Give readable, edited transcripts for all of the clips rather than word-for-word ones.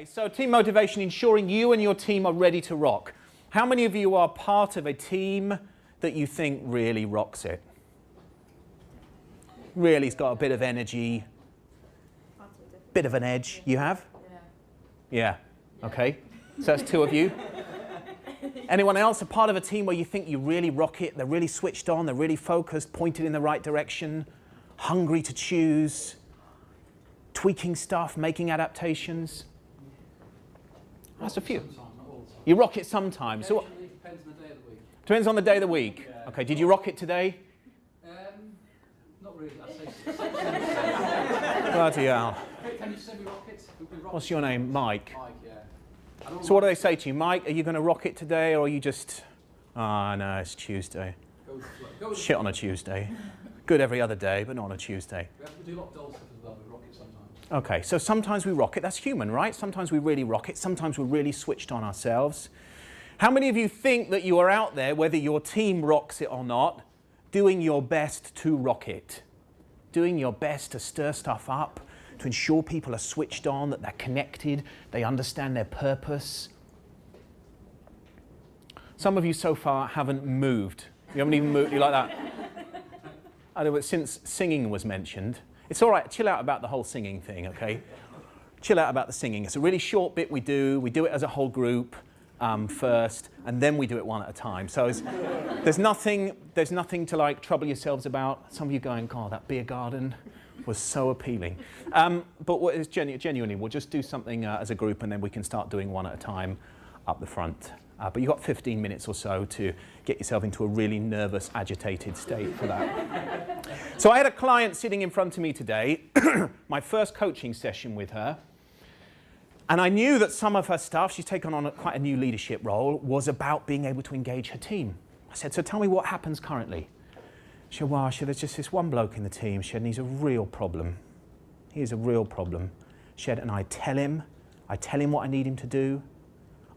Okay, so team motivation, ensuring you and your team are ready to rock. How many of you are part of a team that you think really rocks it? Really's got a bit of energy, bit of an edge. You have? Yeah. Okay. So that's two of you. Anyone else a part of a team where you think you really rock it, they're really switched on, they're really focused, pointed in the right direction, hungry to choose, tweaking stuff, making adaptations? That's a few. You rock it sometimes. So Depends on the day of the week. Depends on the day of the week. Yeah. Okay, did you rock it today? Not really. I'd say Bloody hell. Can you semi-rock it? What's your name? Mike. Mike, yeah. So what do they say to you? Mike, are you going to rock it today, or are you just, no, it's Tuesday. Go Shit on a Tuesday. Good every other day, but not on a Tuesday. We have to do a lot of dull stuff as well. We rock it sometimes. Okay, so sometimes we rock it. That's human, right? Sometimes we really rock it. Sometimes we're really switched on ourselves. How many of you think that you are out there, whether your team rocks it or not, doing your best to rock it? Doing your best to stir stuff up, to ensure people are switched on, that they're connected, they understand their purpose. Some of you so far haven't moved. You haven't even moved. You like that? I know, but since singing was mentioned, it's all right, chill out about the whole singing thing, okay? Chill out about the singing. It's a really short bit we do it as a whole group first, and then we do it one at a time. So there's nothing to like trouble yourselves about. Some of you going, God, that beer garden was so appealing. But what is genuinely, we'll just do something as a group, and then we can start doing one at a time up the front. But you've got 15 minutes or so to get yourself into a really nervous, agitated state for that. So I had a client sitting in front of me today, my first coaching session with her, and I knew that some of her stuff, she's taken on quite a new leadership role, was about being able to engage her team. I said, so tell me what happens currently. She said, well, there's just this one bloke in the team, she said, and he's a real problem. He is a real problem. She said, and I tell him what I need him to do.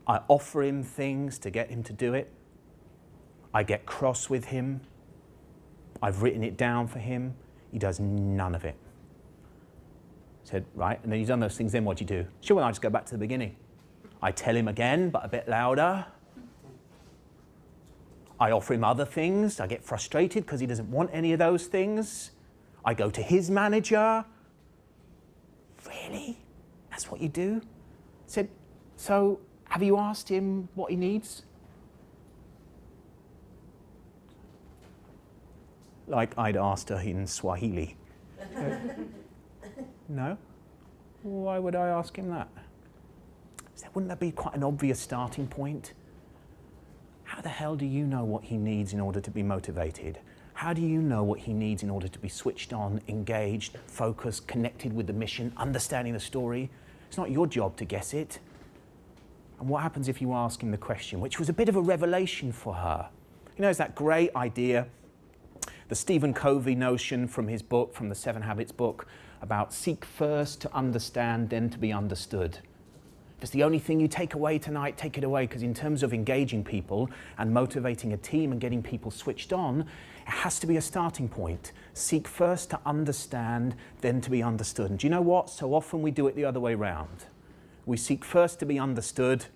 I offer him things to get him to do it. I get cross with him. I've written it down for him. He does none of it. I said, right, and then he's done those things, then what do you do? Sure, well, I just go back to the beginning. I tell him again, but a bit louder. I offer him other things. I get frustrated because he doesn't want any of those things. I go to his manager. Really? That's what you do? I said, so have you asked him what he needs? Like I'd asked her in Swahili. No? Why would I ask him that? So wouldn't that be quite an obvious starting point? How the hell do you know what he needs in order to be motivated? How do you know what he needs in order to be switched on, engaged, focused, connected with the mission, understanding the story? It's not your job to guess it. And what happens if you ask him the question, which was a bit of a revelation for her? You know, it's that great idea, the Stephen Covey notion from his book, from the 7 Habits book, about seek first to understand, then to be understood. If it's the only thing you take away tonight, take it away, because in terms of engaging people and motivating a team and getting people switched on, it has to be a starting point. Seek first to understand, then to be understood. And do you know what? So often we do it the other way around. We seek first to be understood.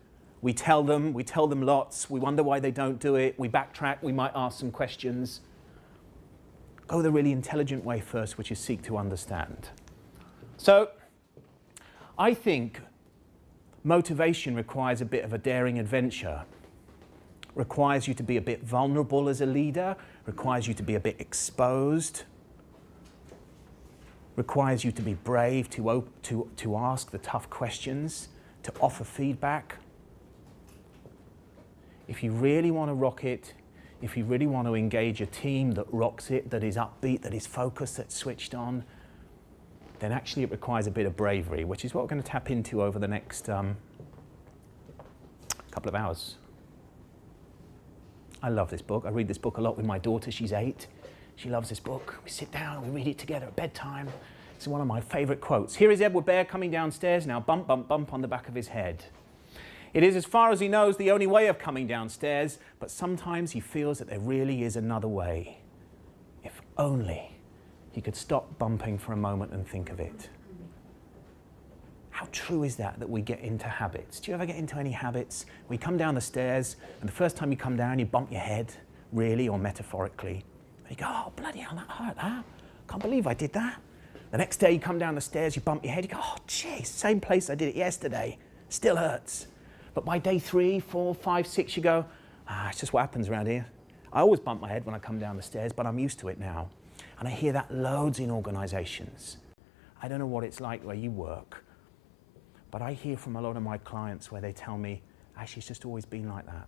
We tell them lots. We wonder why they don't do it. We backtrack. We might ask some questions. Go the really intelligent way first, which is seek to understand. So I think motivation requires a bit of a daring adventure. Requires you to be a bit vulnerable as a leader. Requires you to be a bit exposed. Requires you to be brave, to ask the tough questions, to offer feedback. If you really want to rock it, if you really want to engage a team that rocks it, that is upbeat, that is focused, that's switched on, then actually it requires a bit of bravery, which is what we're going to tap into over the next couple of hours. I love this book. I read this book a lot with my daughter. She's 8. She loves this book. We sit down and we read it together at bedtime. It's one of my favourite quotes. Here is Edward Bear coming downstairs now, bump, bump, bump on the back of his head. It is, as far as he knows, the only way of coming downstairs, but sometimes he feels that there really is another way. If only he could stop bumping for a moment and think of it. How true is that we get into habits? Do you ever get into any habits where you come down the stairs and the first time you come down you bump your head, really or metaphorically, and you go, oh bloody hell, that hurt, huh? Can't believe I did that. The next day you come down the stairs, you bump your head, you go, oh geez, same place I did it yesterday, still hurts. But by day 3, 4, 5, 6 you go, it's just what happens around here. I always bump my head when I come down the stairs, but I'm used to it now. And I hear that loads in organizations. I don't know what it's like where you work, but I hear from a lot of my clients where they tell me, actually, it's just always been like that.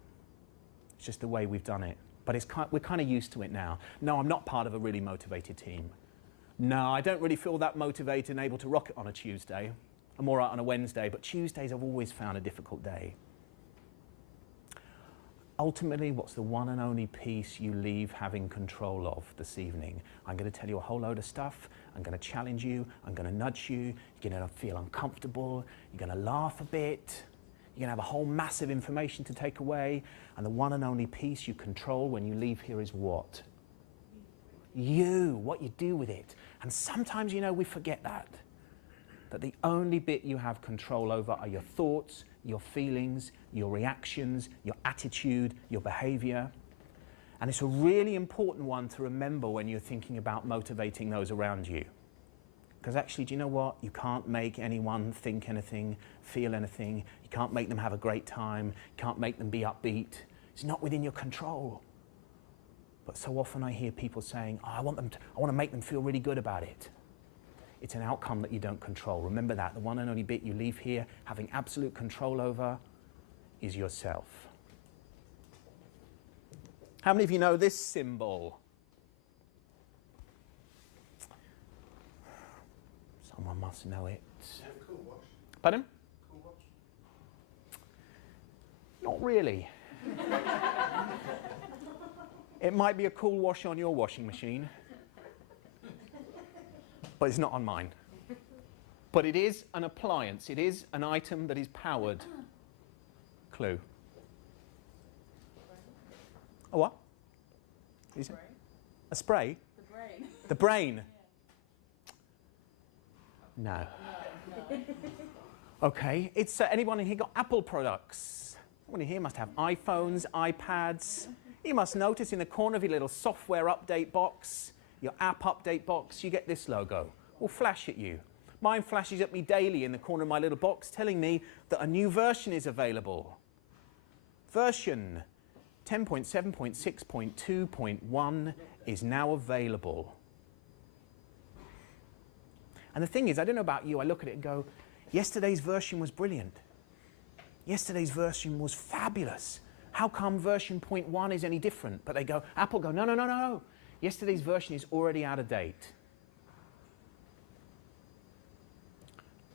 It's just the way we've done it. But we're kind of used to it now. No, I'm not part of a really motivated team. No, I don't really feel that motivated and able to rock it on a Tuesday. I'm all right on a Wednesday, but Tuesdays I've always found a difficult day. Ultimately, what's the one and only piece you leave having control of this evening? I'm going to tell you a whole load of stuff. I'm going to challenge you. I'm going to nudge you. You're going to feel uncomfortable. You're going to laugh a bit. You're going to have a whole mass of information to take away. And the one and only piece you control when you leave here is what? You, what you do with it. And sometimes, we forget that the only bit you have control over are your thoughts, your feelings, your reactions, your attitude, your behavior. And it's a really important one to remember when you're thinking about motivating those around you. Because actually, do you know what? You can't make anyone think anything, feel anything. You can't make them have a great time. You can't make them be upbeat. It's not within your control. But so often I hear people saying, I want to make them feel really good about it. It's an outcome that you don't control. Remember that. The one and only bit you leave here having absolute control over is yourself. How many of you know this symbol? Someone must know it. Cool wash. Pardon? Cool wash. Not really. It might be a cool wash on your washing machine, but it's not on mine. But it is an appliance. It is an item that is powered. Clue. A what? Is it? A spray? The brain. The brain? No. Okay. It's anyone in here got Apple products? Anyone in here must have iPhones, iPads. You must notice in the corner of your little software update box, your app update box, you get this logo. Will flash at you. Mine flashes at me daily in the corner of my little box telling me that a new version is available. Version 10.7.6.2.1 is now available. And the thing is, I don't know about you, I look at it and go, yesterday's version was brilliant. Yesterday's version was fabulous. How come version 0.1 is any different? But Apple go, no. Yesterday's version is already out of date.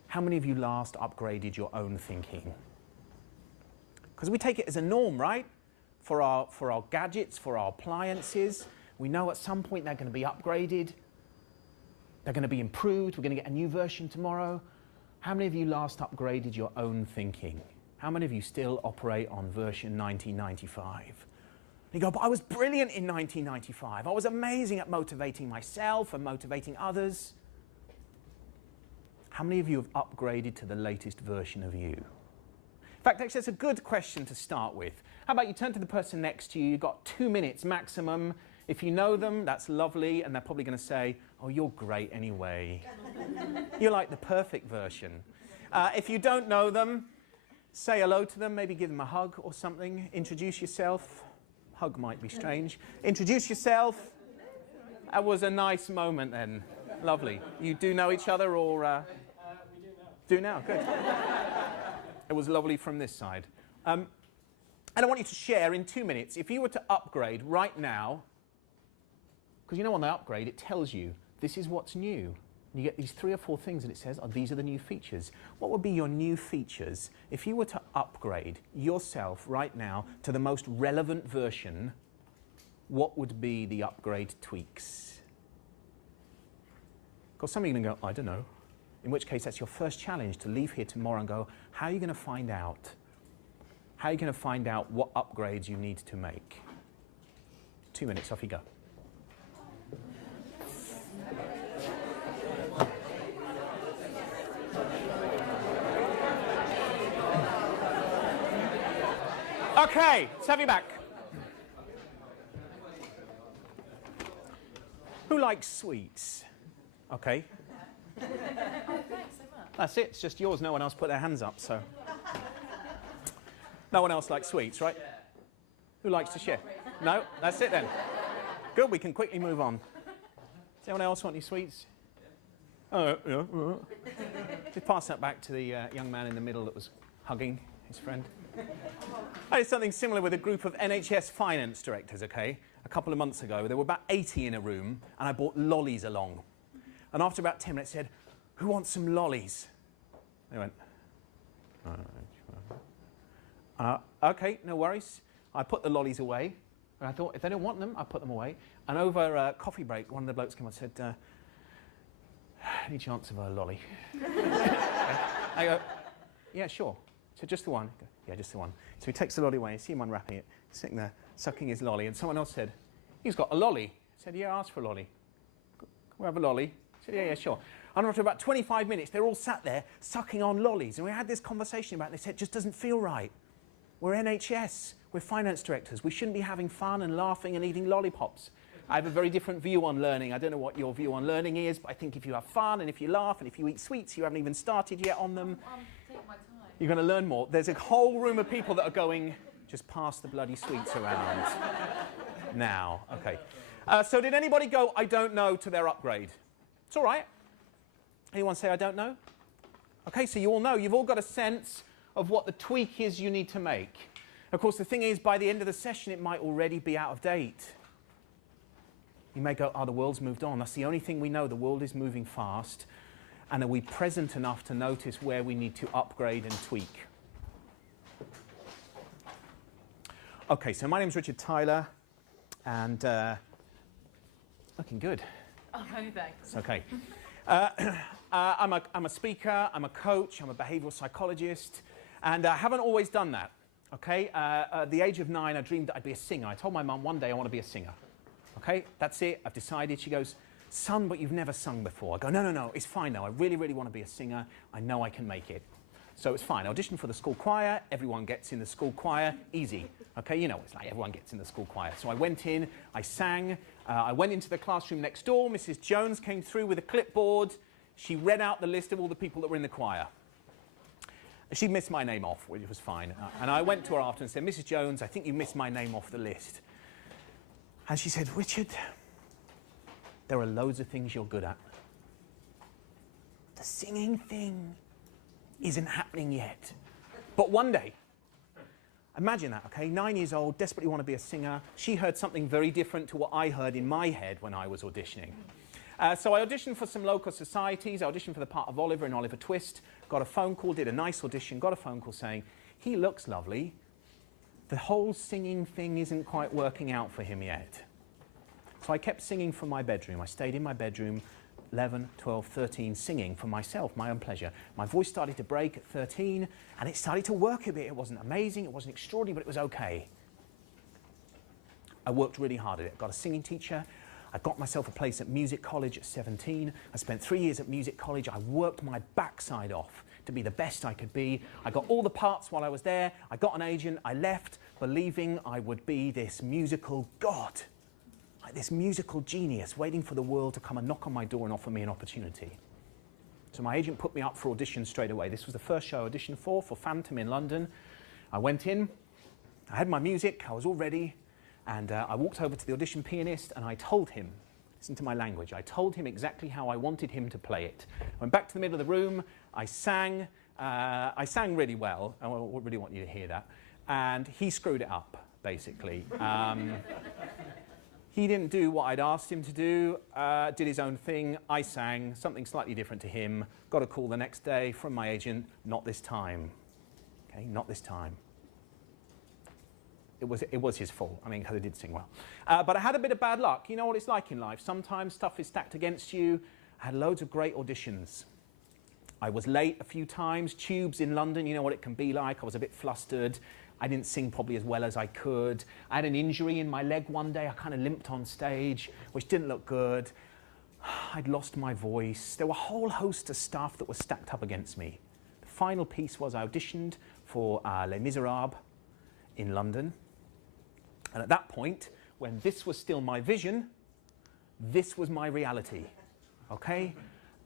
How many of you last upgraded your own thinking? Because we take it as a norm, right? For our gadgets, for our appliances. We know at some point they're going to be upgraded. They're going to be improved. We're going to get a new version tomorrow. How many of you last upgraded your own thinking? How many of you still operate on version 1995? You go, but I was brilliant in 1995. I was amazing at motivating myself and motivating others. How many of you have upgraded to the latest version of you? In fact, actually, that's a good question to start with. How about you turn to the person next to you, you've got 2 minutes maximum. If you know them, that's lovely, and they're probably going to say, oh, you're great anyway. You're like the perfect version. If you don't know them, say hello to them, maybe give them a hug or something. Introduce yourself. Hug might be strange. Introduce yourself. That was a nice moment then. Lovely. You do know each other or... We do now. Do now, good. It was lovely from this side. And I want you to share in 2 minutes, if you were to upgrade right now, because you know on the upgrade it tells you this is what's new. And you get these 3 or 4 things and it says, oh, these are the new features. What would be your new features if you were to upgrade yourself right now to the most relevant version? What would be the upgrade tweaks? Because some of you are going to go, I don't know. In which case, that's your first challenge to leave here tomorrow and go, how are you going to find out? How are you going to find out what upgrades you need to make? 2 minutes, off you go. Okay, let's have you back. Who likes sweets? Okay. Oh, thanks so much. That's it, it's just yours. No one else put their hands up, so. No one else likes sweets, right? Who likes to share? No? That's it then. Good, we can quickly move on. Does anyone else want any sweets? Oh, yeah. Just pass that back to the young man in the middle that was hugging his friend. I did something similar with a group of NHS finance directors, okay? A couple of months ago. There were about 80 in a room, and I brought lollies along. And after about 10 minutes, I said, who wants some lollies? They went, okay, no worries. I put the lollies away. And I thought, if they don't want them, I'll put them away. And over a coffee break, one of the blokes came on and said, any chance of a lolly? I go, yeah, sure. So just the one? Go, yeah, just the one. So he takes the lolly away, you see him unwrapping it, sitting there, sucking his lolly, and someone else said, he's got a lolly. I said, yeah, ask for a lolly. Can we have a lolly? I said, yeah, sure. And after about 25 minutes, they're all sat there, sucking on lollies, and we had this conversation about it, and they said, it just doesn't feel right. We're NHS, we're finance directors, we shouldn't be having fun and laughing and eating lollipops. I have a very different view on learning. I don't know what your view on learning is, but I think if you have fun and if you laugh and if you eat sweets, you haven't even started yet on them. I'll take my time. You're going to learn more. There's a whole room of people that are going, just pass the bloody sweets around. Now, okay. So did anybody go, I don't know, to their upgrade? It's all right. Anyone say, I don't know? Okay, so you all know. You've all got a sense of what the tweak is you need to make. Of course, the thing is, by the end of the session, it might already be out of date. You may go, oh, the world's moved on. That's the only thing we know. The world is moving fast. And are we present enough to notice where we need to upgrade and tweak? Okay, so my name's Richard Tyler, and looking good. Oh, no, thanks. It's okay. I'm a speaker, I'm a coach, I'm a behavioral psychologist, and I haven't always done that. Okay, at the age of 9, I dreamed that I'd be a singer. I told my mum one day I want to be a singer. Okay, that's it, I've decided. She goes, son, but you've never sung before. I go, no, it's fine now. I really, really want to be a singer. I know I can make it. So it's fine. I auditioned for the school choir. Everyone gets in the school choir. Easy. Okay, you know what it's like. Everyone gets in the school choir. So I went in, I sang. I went into the classroom next door. Mrs. Jones came through with a clipboard. She read out the list of all the people that were in the choir. She missed my name off, which was fine. And I went to her after and said, Mrs. Jones, I think you missed my name off the list. And she said, Richard, there are loads of things you're good at. The singing thing isn't happening yet. But one day, imagine that, okay? 9 years old, desperately want to be a singer. She heard something very different to what I heard in my head when I was auditioning. So I auditioned for some local societies. I auditioned for the part of Oliver in Oliver Twist. Got a phone call, did a nice audition, got a phone call saying, he looks lovely. The whole singing thing isn't quite working out for him yet. So I kept singing from my bedroom. I stayed in my bedroom, 11, 12, 13, singing for myself, my own pleasure. My voice started to break at 13, and it started to work a bit. It wasn't amazing, it wasn't extraordinary, but it was okay. I worked really hard at it. Got a singing teacher. I got myself a place at music college at 17. I spent 3 years at music college. I worked my backside off to be the best I could be. I got all the parts while I was there. I got an agent. I left believing I would be this musical god, like this musical genius waiting for the world to come and knock on my door and offer me an opportunity. So my agent put me up for audition straight away. This was the first show I auditioned for Phantom in London. I went in, I had my music, I was all ready, and I walked over to the audition pianist and I told him, listen to my language, I told him exactly how I wanted him to play it. I went back to the middle of the room, I sang really well, I really want you to hear that, and he screwed it up, basically. He didn't do what I'd asked him to do, did his own thing. I sang something slightly different to him, got a call the next day from my agent, not this time. Okay, not this time. It was his fault, I mean, because I did sing well. But I had a bit of bad luck. You know what it's like in life. Sometimes stuff is stacked against you. I had loads of great auditions. I was late a few times. Tubes in London, you know what it can be like. I was a bit flustered. I didn't sing probably as well as I could. I had an injury in my leg one day. I kind of limped on stage, which didn't look good. I'd lost my voice. There were a whole host of stuff that was stacked up against me. The final piece was I auditioned for Les Miserables. in London. And at that point, when this was still my vision, this was my reality, okay?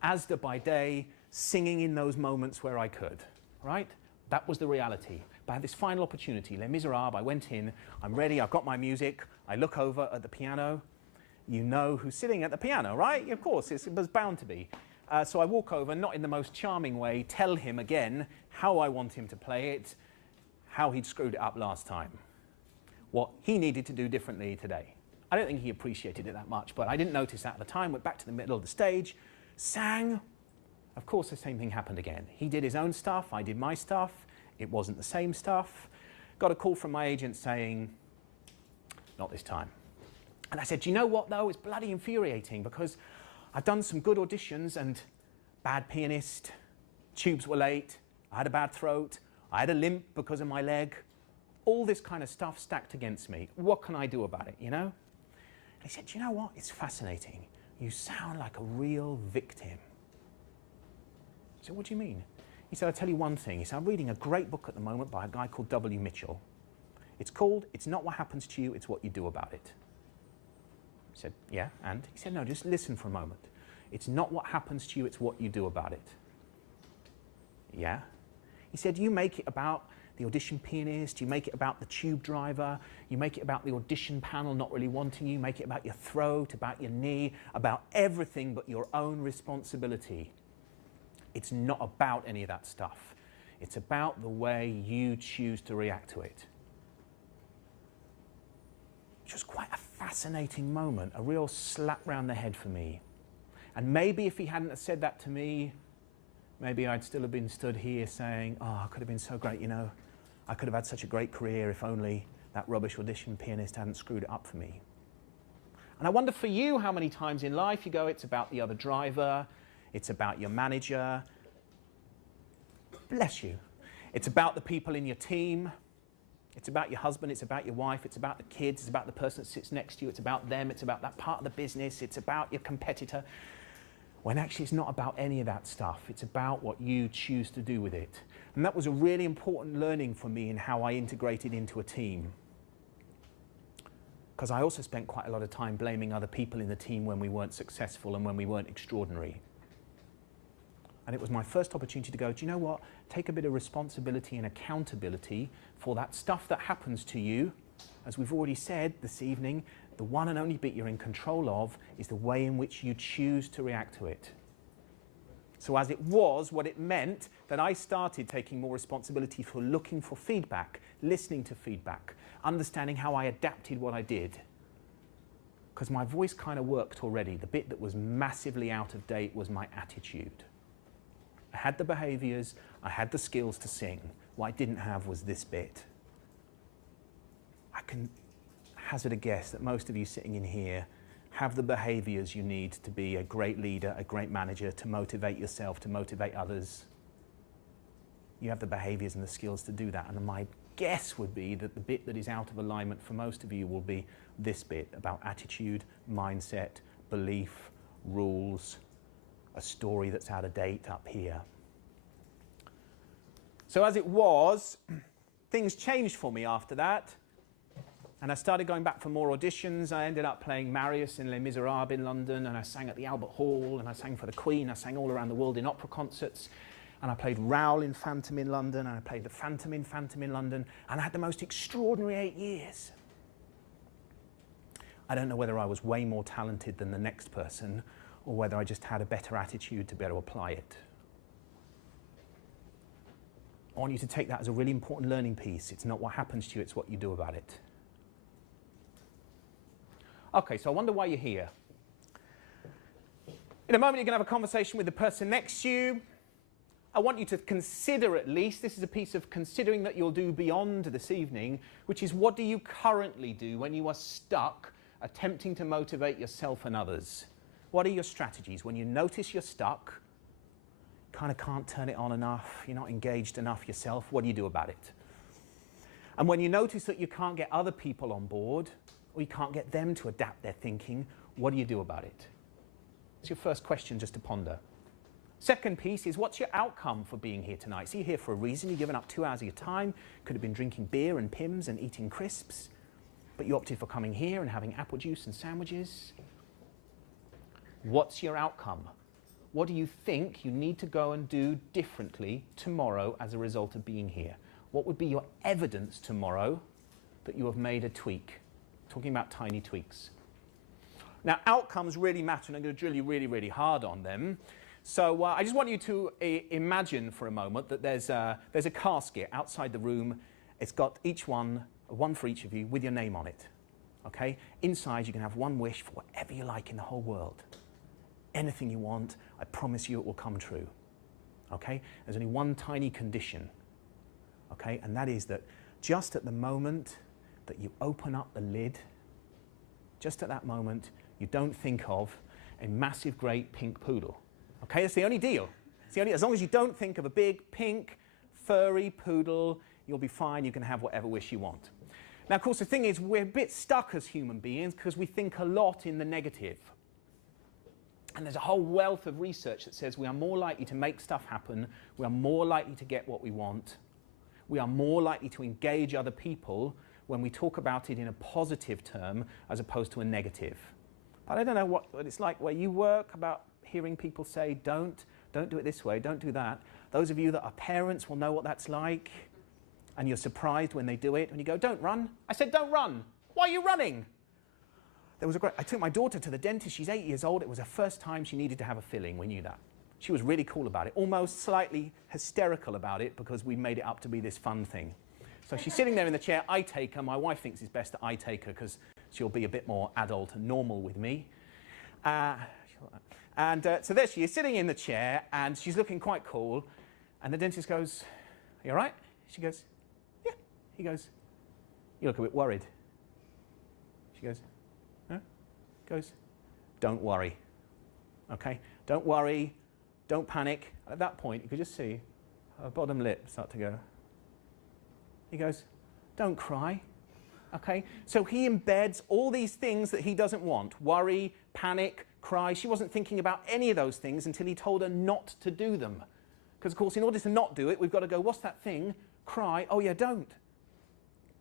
Asda by day, singing in those moments where I could, right? That was the reality. But I had this final opportunity, Les Miserables, I went in, I'm ready, I've got my music, I look over at the piano. You know who's sitting at the piano, right? Of course, it was bound to be. So I walk over, not in the most charming way, tell him again how I want him to play it, how he'd screwed it up last time, what he needed to do differently today. I don't think he appreciated it that much, but I didn't notice that at the time. Went back to the middle of the stage, sang. Of course, the same thing happened again. He did his own stuff, I did my stuff. It wasn't the same stuff. Got a call from my agent saying, not this time. And I said, do you know what though? It's bloody infuriating because I've done some good auditions and bad pianist, tubes were late, I had a bad throat, I had a limp because of my leg. All this kind of stuff stacked against me. What can I do about it, you know? And he said, do you know what? It's fascinating. You sound like a real victim. I said, what do you mean? He said, I'll tell you one thing. He said, I'm reading a great book at the moment by a guy called W. Mitchell. It's called It's Not What Happens to You, It's What You Do About It. I said, yeah, and? He said, no, just listen for a moment. It's not what happens to you, it's what you do about it. Yeah? He said, you make it about the audition pianist, you make it about the tube driver, you make it about the audition panel not really wanting you, make it about your throat, about your knee, about everything but your own responsibility. It's not about any of that stuff. It's about the way you choose to react to it. Which was quite a fascinating moment, a real slap round the head for me. And maybe if he hadn't have said that to me, maybe I'd still have been stood here saying, oh, I could have been so great, you know. I could have had such a great career if only that rubbish audition pianist hadn't screwed it up for me. And I wonder for you how many times in life you go, it's about the other driver, it's about your manager. Bless you. It's about the people in your team. It's about your husband, it's about your wife, it's about the kids, it's about the person that sits next to you, it's about them, it's about that part of the business, it's about your competitor. When actually it's not about any of that stuff. It's about what you choose to do with it. And that was a really important learning for me in how I integrated into a team. Because I also spent quite a lot of time blaming other people in the team when we weren't successful and when we weren't extraordinary. And it was my first opportunity to go, do you know what? Take a bit of responsibility and accountability for that stuff that happens to you. As we've already said this evening, the one and only bit you're in control of is the way in which you choose to react to it. So as it was, what it meant that I started taking more responsibility for looking for feedback, listening to feedback, understanding how I adapted what I did. Because my voice kind of worked already. The bit that was massively out of date was my attitude. I had the behaviours, I had the skills to sing. What I didn't have was this bit. I can hazard a guess that most of you sitting in here have the behaviours you need to be a great leader, a great manager, to motivate yourself, to motivate others. You have the behaviours and the skills to do that. And my guess would be that the bit that is out of alignment for most of you will be this bit about attitude, mindset, belief, rules, a story that's out of date up here. So as it was, things changed for me after that. And I started going back for more auditions. I ended up playing Marius in Les Miserables in London, and I sang at the Albert Hall, and I sang for the Queen. I sang all around the world in opera concerts. And I played Raoul in Phantom in London, and I played the Phantom in London, and I had the most extraordinary 8 years. I don't know whether I was way more talented than the next person, or whether I just had a better attitude to be able to apply it. I want you to take that as a really important learning piece. It's not what happens to you, it's what you do about it. Okay, so I wonder why you're here. In a moment, you're going to have a conversation with the person next to you. I want you to consider at least, this is a piece of considering that you'll do beyond this evening, which is what do you currently do when you are stuck attempting to motivate yourself and others? What are your strategies? When you notice you're stuck, kind of can't turn it on enough, you're not engaged enough yourself, what do you do about it? And when you notice that you can't get other people on board, or you can't get them to adapt their thinking, what do you do about it? It's your first question just to ponder. Second piece is, what's your outcome for being here tonight? So you're here for a reason. You've given up 2 hours of your time. Could have been drinking beer and Pims and eating crisps, but you opted for coming here and having apple juice and sandwiches. What's your outcome? What do you think you need to go and do differently tomorrow as a result of being here? What would be your evidence tomorrow that you have made a tweak? Talking about tiny tweaks. Now, outcomes really matter, and I'm going to drill you really, really hard on them. So I just want you to imagine for a moment that there's a casket outside the room. It's got one for each of you, with your name on it. Okay? Inside, you can have one wish for whatever you like in the whole world. Anything you want, I promise you it will come true. Okay? There's only one tiny condition. Okay? And that is that just at the moment that you open up the lid, just at that moment, you don't think of a massive, great pink poodle. Okay, that's the only deal. As long as you don't think of a big, pink, furry poodle, you'll be fine. You can have whatever wish you want. Now, of course, the thing is, we're a bit stuck as human beings because we think a lot in the negative. And there's a whole wealth of research that says we are more likely to make stuff happen. We are more likely to get what we want. We are more likely to engage other people when we talk about it in a positive term as opposed to a negative. But I don't know what it's like where you work, about hearing people say, don't do it this way, don't do that. Those of you that are parents will know what that's like. And you're surprised when they do it. When you go, don't run. I said, don't run. Why are you running? I took my daughter to the dentist. She's 8 years old. It was her first time she needed to have a filling. We knew that. She was really cool about it, almost slightly hysterical about it because we made it up to be this fun thing. So she's sitting there in the chair. I take her. My wife thinks it's best that I take her because she'll be a bit more adult and normal with me. So there she is, sitting in the chair, and she's looking quite cool. And the dentist goes, "Are you all right?" She goes, "Yeah." He goes, "You look a bit worried." She goes, "No?" He goes, "Don't worry. Okay? Don't worry. Don't panic." At that point, you could just see her bottom lip start to go. He goes, "Don't cry." Okay? So he embeds all these things that he doesn't want. Worry, panic, cry. She wasn't thinking about any of those things until he told her not to do them. Because, of course, in order to not do it, we've got to go, what's that thing? Cry. Oh, yeah, don't.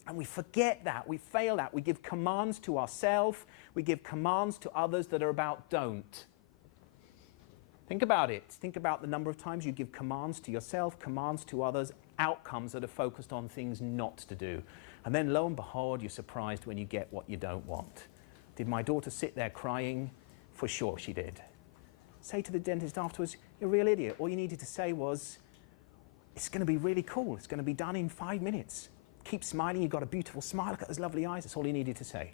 And we forget that. We fail that. We give commands to ourselves. We give commands to others that are about don't. Think about it. Think about the number of times you give commands to yourself, commands to others, outcomes that are focused on things not to do. And then, lo and behold, you're surprised when you get what you don't want. Did my daughter sit there crying? For sure she did. Say to the dentist afterwards, "You're a real idiot. All you needed to say was, it's going to be really cool. It's going to be done in 5 minutes. Keep smiling. You've got a beautiful smile. Look at those lovely eyes." That's all you needed to say.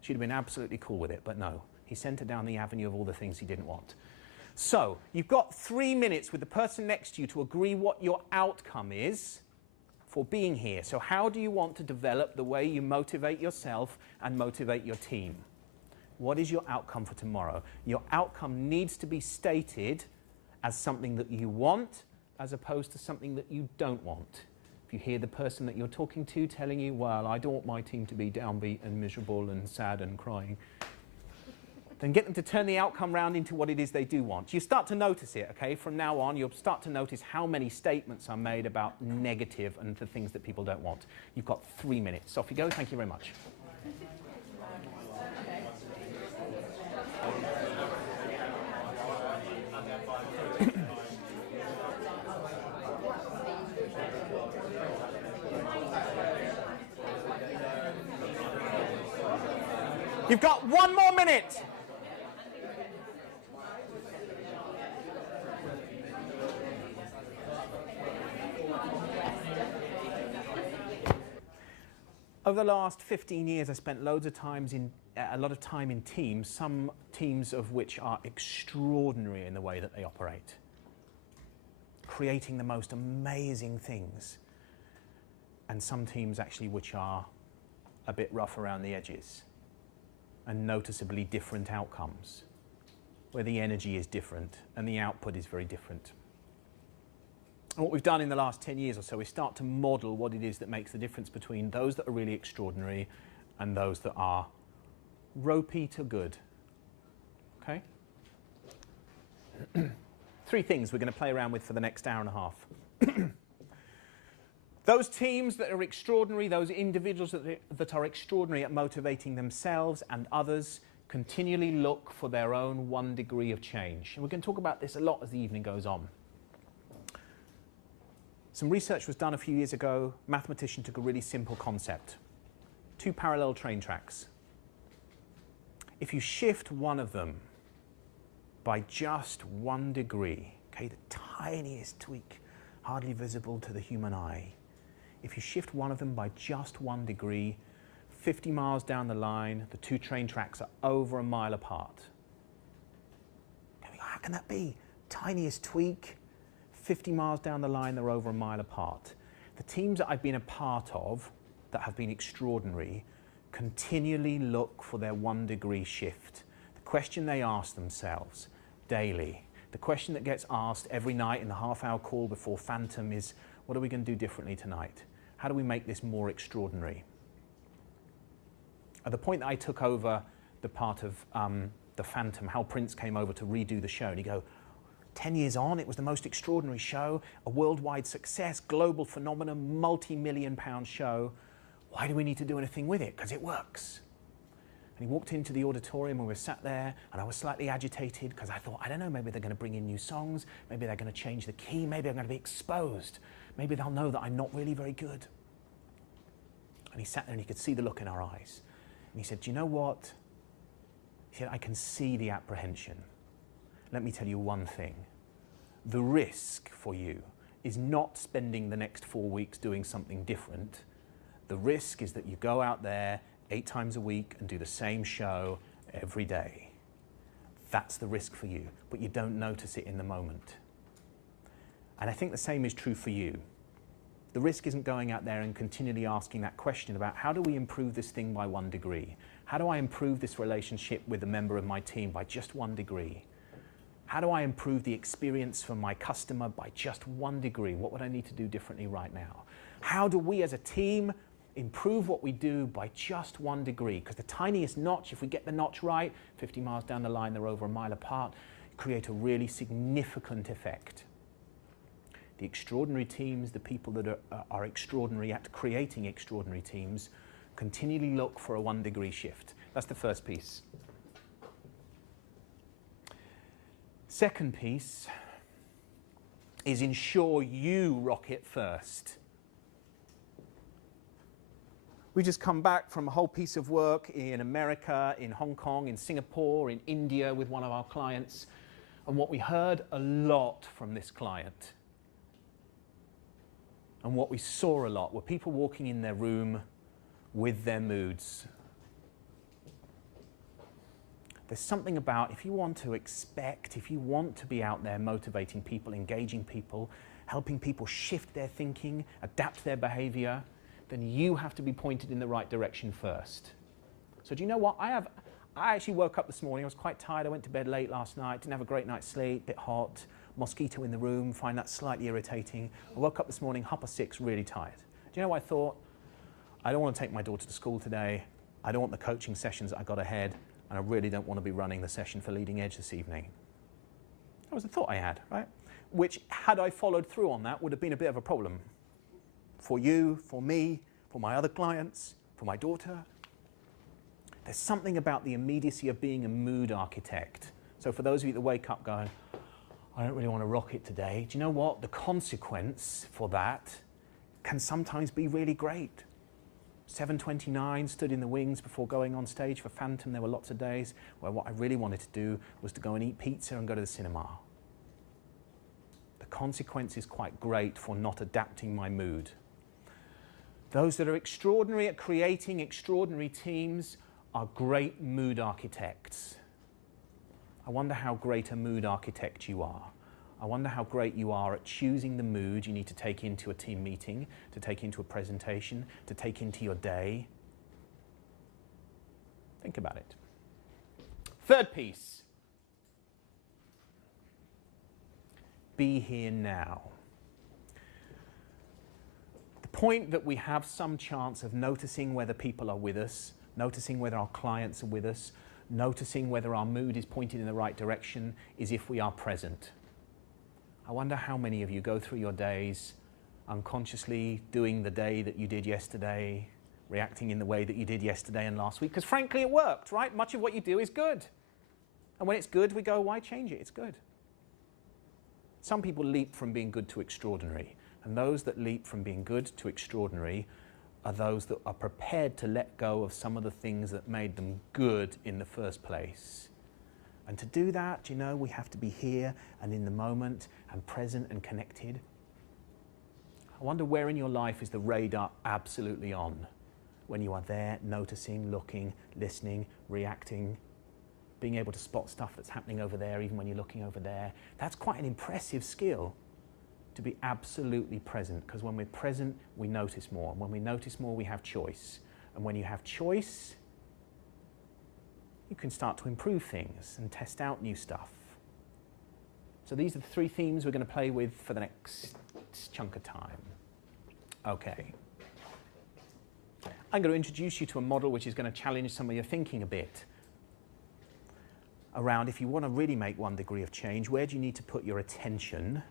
She'd have been absolutely cool with it, but no. He sent her down the avenue of all the things he didn't want. So, you've got 3 minutes with the person next to you to agree what your outcome is for being here. So how do you want to develop the way you motivate yourself and motivate your team? What is your outcome for tomorrow? Your outcome needs to be stated as something that you want as opposed to something that you don't want. If you hear the person that you're talking to telling you, "Well, I don't want my team to be downbeat and miserable and sad and crying," then get them to turn the outcome round into what it is they do want. You start to notice it, okay? From now on, you'll start to notice how many statements are made about negative and the things that people don't want. You've got 3 minutes. Off you go. Thank you very much. You've got 1 more minute. Over the last 15 years, I spent a lot of time in teams, some teams of which are extraordinary in the way that they operate, creating the most amazing things, and some teams actually which are a bit rough around the edges and noticeably different outcomes, where the energy is different and the output is very different. And what we've done in the last 10 years or so is start to model what it is that makes the difference between those that are really extraordinary and those that are ropey to good. Okay? Three things we're going to play around with for the next hour and a half. Those teams that are extraordinary, those individuals that are extraordinary at motivating themselves and others, continually look for their own 1 degree of change. And we're going to talk about this a lot as the evening goes on. Some research was done a few years ago. A mathematician took a really simple concept. 2 parallel train tracks. If you shift one of them by just 1 degree, okay, the tiniest tweak, hardly visible to the human eye, if you shift one of them by just 1 degree, 50 miles down the line, the 2 train tracks are over a mile apart. How can that be? Tiniest tweak, 50 miles down the line, they're over a mile apart. The teams that I've been a part of that have been extraordinary continually look for their 1 degree shift. The question they ask themselves daily, the question that gets asked every night in the half-hour call before Phantom is, what are we going to do differently tonight? How do we make this more extraordinary? At the point that I took over the part of the Phantom, Hal Prince came over to redo the show, and he'd go, 10 years on, it was the most extraordinary show, a worldwide success, global phenomenon, multi-million-pound show. Why do we need to do anything with it? Because it works. And he walked into the auditorium and we were sat there, and I was slightly agitated because I thought, I don't know, maybe they're going to bring in new songs, maybe they're going to change the key, maybe I'm going to be exposed, maybe they'll know that I'm not really very good. And he sat there and he could see the look in our eyes. And he said, do you know what? He said, I can see the apprehension. Let me tell you one thing. The risk for you is not spending the next 4 weeks doing something different. The risk is that you go out there 8 times a week and do the same show every day. That's the risk for you, but you don't notice it in the moment. And I think the same is true for you. The risk isn't going out there and continually asking that question about how do we improve this thing by 1 degree? How do I improve this relationship with a member of my team by just 1 degree? How do I improve the experience for my customer by just 1 degree? What would I need to do differently right now? How do we as a team improve what we do by just 1 degree? Because the tiniest notch, if we get the notch right, 50 miles down the line, they're over a mile apart, create a really significant effect. The extraordinary teams, the people that are extraordinary at creating extraordinary teams, continually look for a 1 degree shift. That's the first piece. Second piece is ensure you rock it first. We just come back from a whole piece of work in America, in Hong Kong, in Singapore, in India with one of our clients. And what we heard a lot from this client, and what we saw a lot, were people walking in their room with their moods. There's something about, if you want to expect, if you want to be out there motivating people, engaging people, helping people shift their thinking, adapt their behavior, then you have to be pointed in the right direction first. So do you know what? I actually woke up this morning, I was quite tired, I went to bed late last night, didn't have a great night's sleep, bit hot, mosquito in the room, find that slightly irritating. I woke up this morning, 6:30, really tired. Do you know what I thought? I don't want to take my daughter to school today, I don't want the coaching sessions that I got ahead, and I really don't want to be running the session for Leading Edge this evening. That was the thought I had, right? Which, had I followed through on that, would have been a bit of a problem. For you, for me, for my other clients, for my daughter. There's something about the immediacy of being a mood architect. So for those of you that wake up going, I don't really want to rock it today, do you know what? The consequence for that can sometimes be really great. 7:29, stood in the wings before going on stage for Phantom. There were lots of days where what I really wanted to do was to go and eat pizza and go to the cinema. The consequence is quite great for not adapting my mood. Those that are extraordinary at creating extraordinary teams are great mood architects. I wonder how great a mood architect you are. I wonder how great you are at choosing the mood you need to take into a team meeting, to take into a presentation, to take into your day. Think about it. Third piece. Be here now. The point that we have some chance of noticing whether people are with us, noticing whether our clients are with us, noticing whether our mood is pointed in the right direction is if we are present. I wonder how many of you go through your days unconsciously doing the day that you did yesterday, reacting in the way that you did yesterday and last week, because frankly it worked, right? Much of what you do is good. And when it's good, we go, why change it? It's good. Some people leap from being good to extraordinary. And those that leap from being good to extraordinary are those that are prepared to let go of some of the things that made them good in the first place. And to do that, you know, we have to be here and in the moment and present and connected. I wonder where in your life is the radar absolutely on? When you are there, noticing, looking, listening, reacting, being able to spot stuff that's happening over there even when you're looking over there. That's quite an impressive skill, to be absolutely present, because when we're present, we notice more. And when we notice more, we have choice. And when you have choice, you can start to improve things and test out new stuff. So these are the three themes we're going to play with for the next chunk of time. Okay. I'm going to introduce you to a model which is going to challenge some of your thinking a bit around, if you want to really make 1 degree of change, where do you need to put your attention?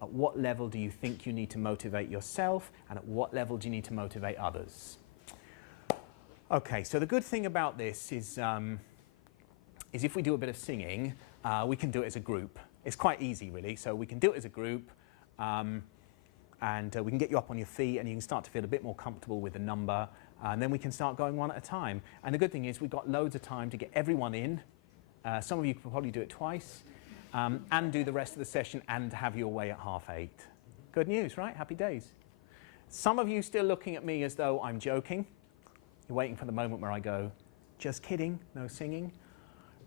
At what level do you think you need to motivate yourself, and at what level do you need to motivate others? Okay, so the good thing about this is if we do a bit of singing, we can do it as a group. It's quite easy, really. So we can do it as a group, and we can get you up on your feet, and you can start to feel a bit more comfortable with the number, and then we can start going one at a time. And the good thing is we've got loads of time to get everyone in. Some of you could probably do it twice, and do the rest of the session and have your way at 8:30. Good news, right? Happy days. Some of you still looking at me as though I'm joking. You're waiting for the moment where I go, just kidding, no singing.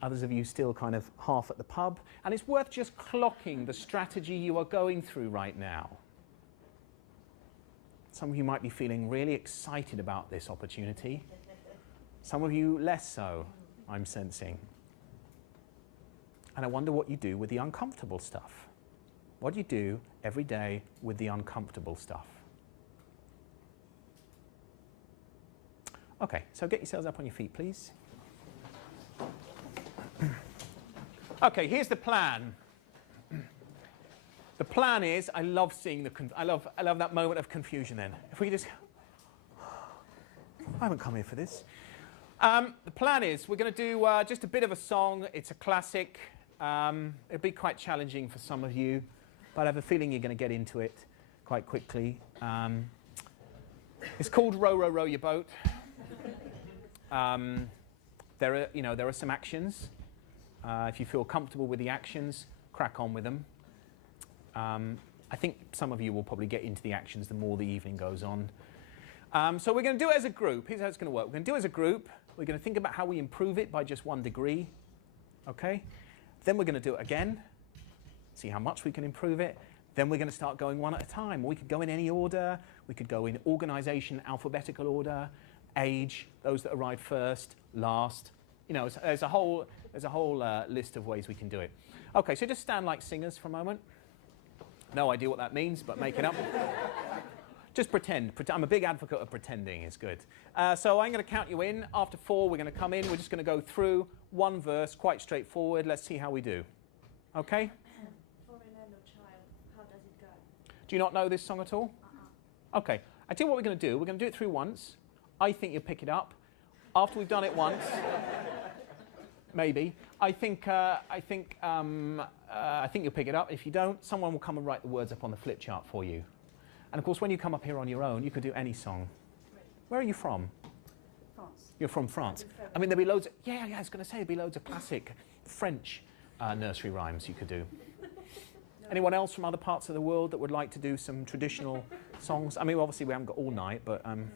Others of you still kind of half at the pub. And it's worth just clocking the strategy you are going through right now. Some of you might be feeling really excited about this opportunity. Some of you less so, I'm sensing. And I wonder what you do with the uncomfortable stuff. What do you do every day with the uncomfortable stuff? Okay, so get yourselves up on your feet, please. Okay, here's the plan. The plan is, I love seeing I love that moment of confusion then. If we just, I haven't come here for this. The plan is, we're going to do just a bit of a song. It's a classic. It'll be quite challenging for some of you, but I have a feeling you're going to get into it quite quickly. It's called Row, Row, Row Your Boat. There are some actions. If you feel comfortable with the actions, crack on with them. I think some of you will probably get into the actions the more the evening goes on. So we're going to do it as a group. Here's how it's going to work. We're going to do it as a group. We're going to think about how we improve it by just 1 degree. Okay? Then we're going to do it again. See how much we can improve it. Then we're going to start going one at a time. We could go in any order. We could go in organisation, alphabetical order, age, those that arrived first, last. You know, there's a whole list of ways we can do it. Okay, so just stand like singers for a moment. No idea what that means, but make it up. Just pretend. I'm a big advocate of pretending. It's good. So I'm going to count you in. After 4, we're going to come in. We're just going to go through one verse, quite straightforward. Let's see how we do. Okay? For an adult child, how does it go? Do you not know this song at all? Okay. I tell you what we're going to do. We're going to do it through once. I think you'll pick it up. After we've done it once, maybe. I think you'll pick it up. If you don't, someone will come and write the words up on the flip chart for you. And of course, when you come up here on your own, you could do any song. Where are you from? France. You're from France. I mean, there'll be loads. I was going to say there'll be loads of classic French nursery rhymes you could do. Anyone else from other parts of the world that would like to do some traditional songs? I mean, obviously we haven't got all night, but I'm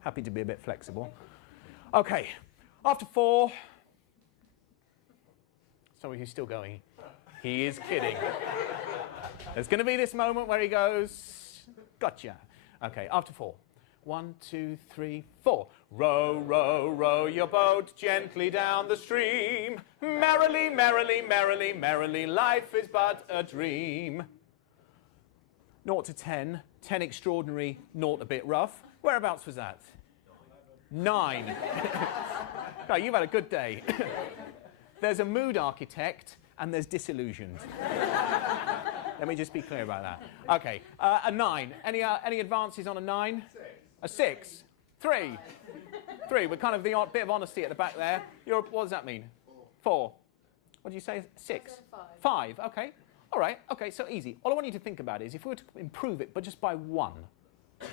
happy to be a bit flexible. Okay, after 4. Some of you still going. He is kidding. There's going to be this moment where he goes, gotcha. Okay, after 4. 1, 2, 3, 4. Row, row, row your boat gently down the stream. Merrily, merrily, merrily, merrily, life is but a dream. 0 to 10. 10 extraordinary, 0 a bit rough. Whereabouts was that? 9. Right, you've had a good day. There's a mood architect, and there's disillusioned. Let me just be clear about that. Okay, a 9. Any advances on a 9? 6. A 6? 3? 3. We're kind of the bit of honesty at the back there. What does that mean? 4. What did you say? 6? 5. Okay. All right. Okay, so easy. All I want you to think about is if we were to improve it, but just by 1.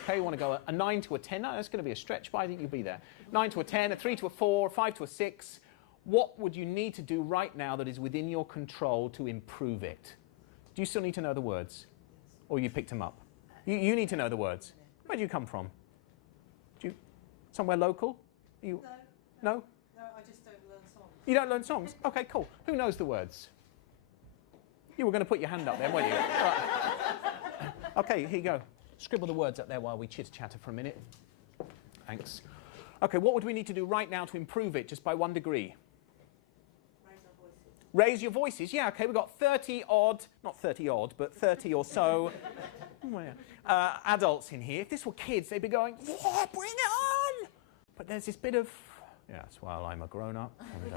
Okay, you want to go a 9 to a 10. No, that's going to be a stretch, but I think you'll be there. 9 to a 10, a 3 to a 4, a 5 to a 6. What would you need to do right now that is within your control to improve it? Do you still need to know the words? Or you picked them up? You need to know the words. Where do you come from? Somewhere local? No. No? No, I just don't learn songs. You don't learn songs? Okay, cool. Who knows the words? You were going to put your hand up then, weren't you? Right. Okay, here you go. Scribble the words up there while we chitter-chatter for a minute. Thanks. Okay, what would we need to do right now to improve it just by 1 degree? Raise our voices. Raise your voices. Yeah, okay, we've got 30 odd, not 30 odd, but 30 or so adults in here. If this were kids, they'd be going, yeah, bring it on! But there's this bit of, yes, well, I'm a grown-up, and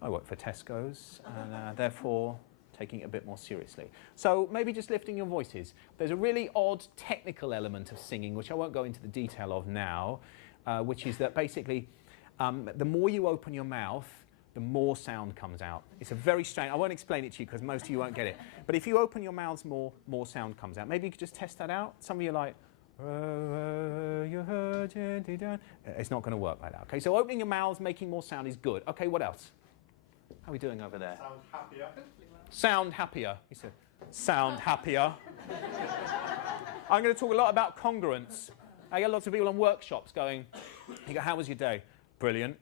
I work for Tesco's, and therefore taking it a bit more seriously. So maybe just lifting your voices. There's a really odd technical element of singing, which I won't go into the detail of now, which is that basically the more you open your mouth, the more sound comes out. It's a very strange, I won't explain it to you because most of you won't get it. But if you open your mouths more sound comes out. Maybe you could just test that out. Some of you are like, it's not going to work like that. Okay, so opening your mouths, making more sound is good. Okay, what else? How are we doing over there? Sound happier. Sound happier. He said, sound happier. I'm going to talk a lot about congruence. I get lots of people on workshops going, you go, how was your day? Brilliant.